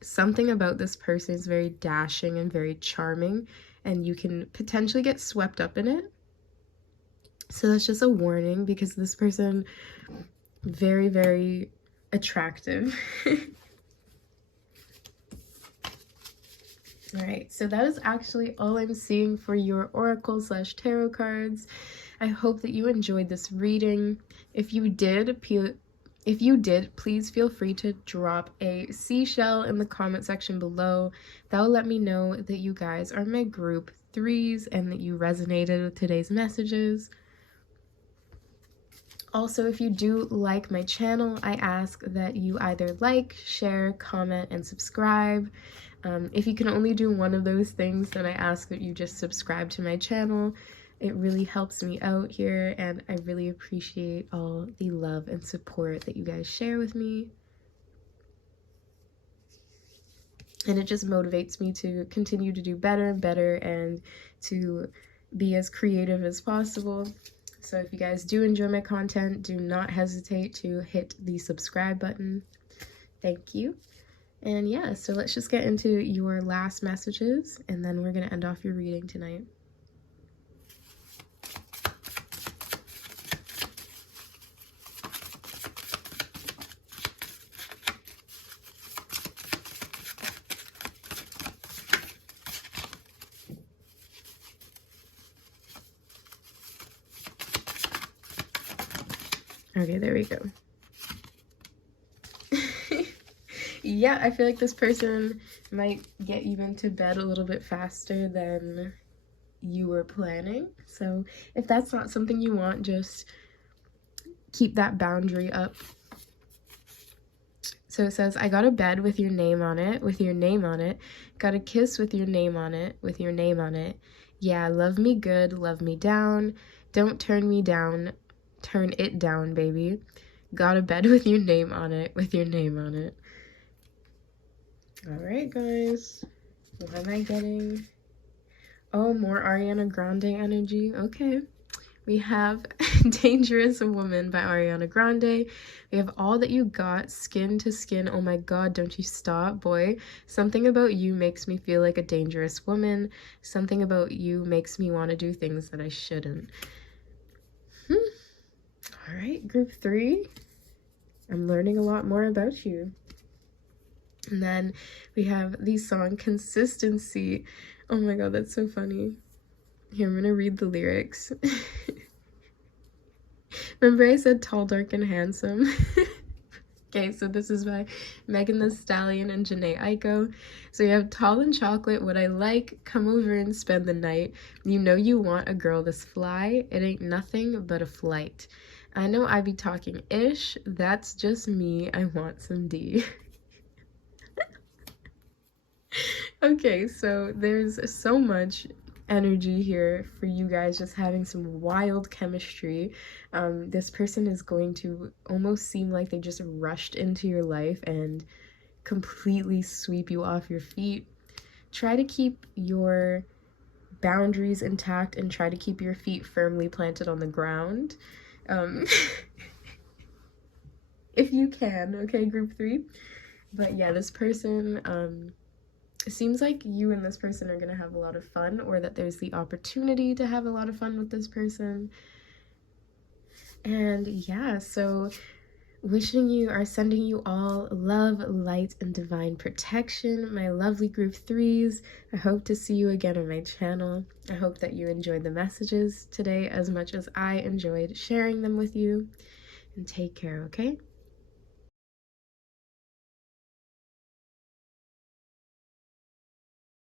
Something about this person is very dashing and very charming, and you can potentially get swept up in it. So that's just a warning, because this person, very, very attractive. All right, so that is actually all I'm seeing for your oracle / tarot cards. I hope that you enjoyed this reading. If you did, please feel free to drop a seashell in the comment section below. That will let me know that you guys are my group threes and that you resonated with today's messages. Also, if you do like my channel, I ask that you either like, share, comment, and subscribe. If you can only do one of those things, then I ask that you just subscribe to my channel. It really helps me out here, and I really appreciate all the love and support that you guys share with me. And it just motivates me to continue to do better and better and to be as creative as possible. So if you guys do enjoy my content, do not hesitate to hit the subscribe button. Thank you. And yeah, so let's just get into your last messages, and then we're going to end off your reading tonight. Okay, there we go. Yeah, I feel like this person might get you into bed a little bit faster than you were planning. So if that's not something you want, just keep that boundary up. So it says, I got a bed with your name on it, with your name on it. Got a kiss with your name on it, with your name on it. Yeah, love me good, love me down. Don't turn me down, turn it down, baby. Got a bed with your name on it, with your name on it. All right, guys. What am I getting? Oh, more Ariana Grande energy. Okay. We have Dangerous Woman by Ariana Grande. We have All That You Got, Skin to Skin. Oh my God, don't you stop, boy. Something about you makes me feel like a dangerous woman. Something about you makes me want to do things that I shouldn't. All right, group three. I'm learning a lot more about you. And then we have the song Consistency. Oh my God, that's so funny. Here, I'm gonna read the lyrics. Remember I said tall, dark, and handsome? Okay, so this is by Megan Thee Stallion and Janae Aiko. So you have tall and chocolate, what I like, come over and spend the night. You know you want a girl this fly, it ain't nothing but a flight. I know I be talking ish, that's just me, I want some D. Okay, so there's so much energy here for you guys just having some wild chemistry. This person is going to almost seem like they just rushed into your life and completely sweep you off your feet. Try to keep your boundaries intact and try to keep your feet firmly planted on the ground. If you can, okay, group three. But yeah, this person, it seems like you and this person are going to have a lot of fun, or that there's the opportunity to have a lot of fun with this person. And yeah, so Sending you all love, light, and divine protection, my lovely group threes. I hope to see you again on my channel. I hope that you enjoyed the messages today as much as I enjoyed sharing them with you. And take care, okay?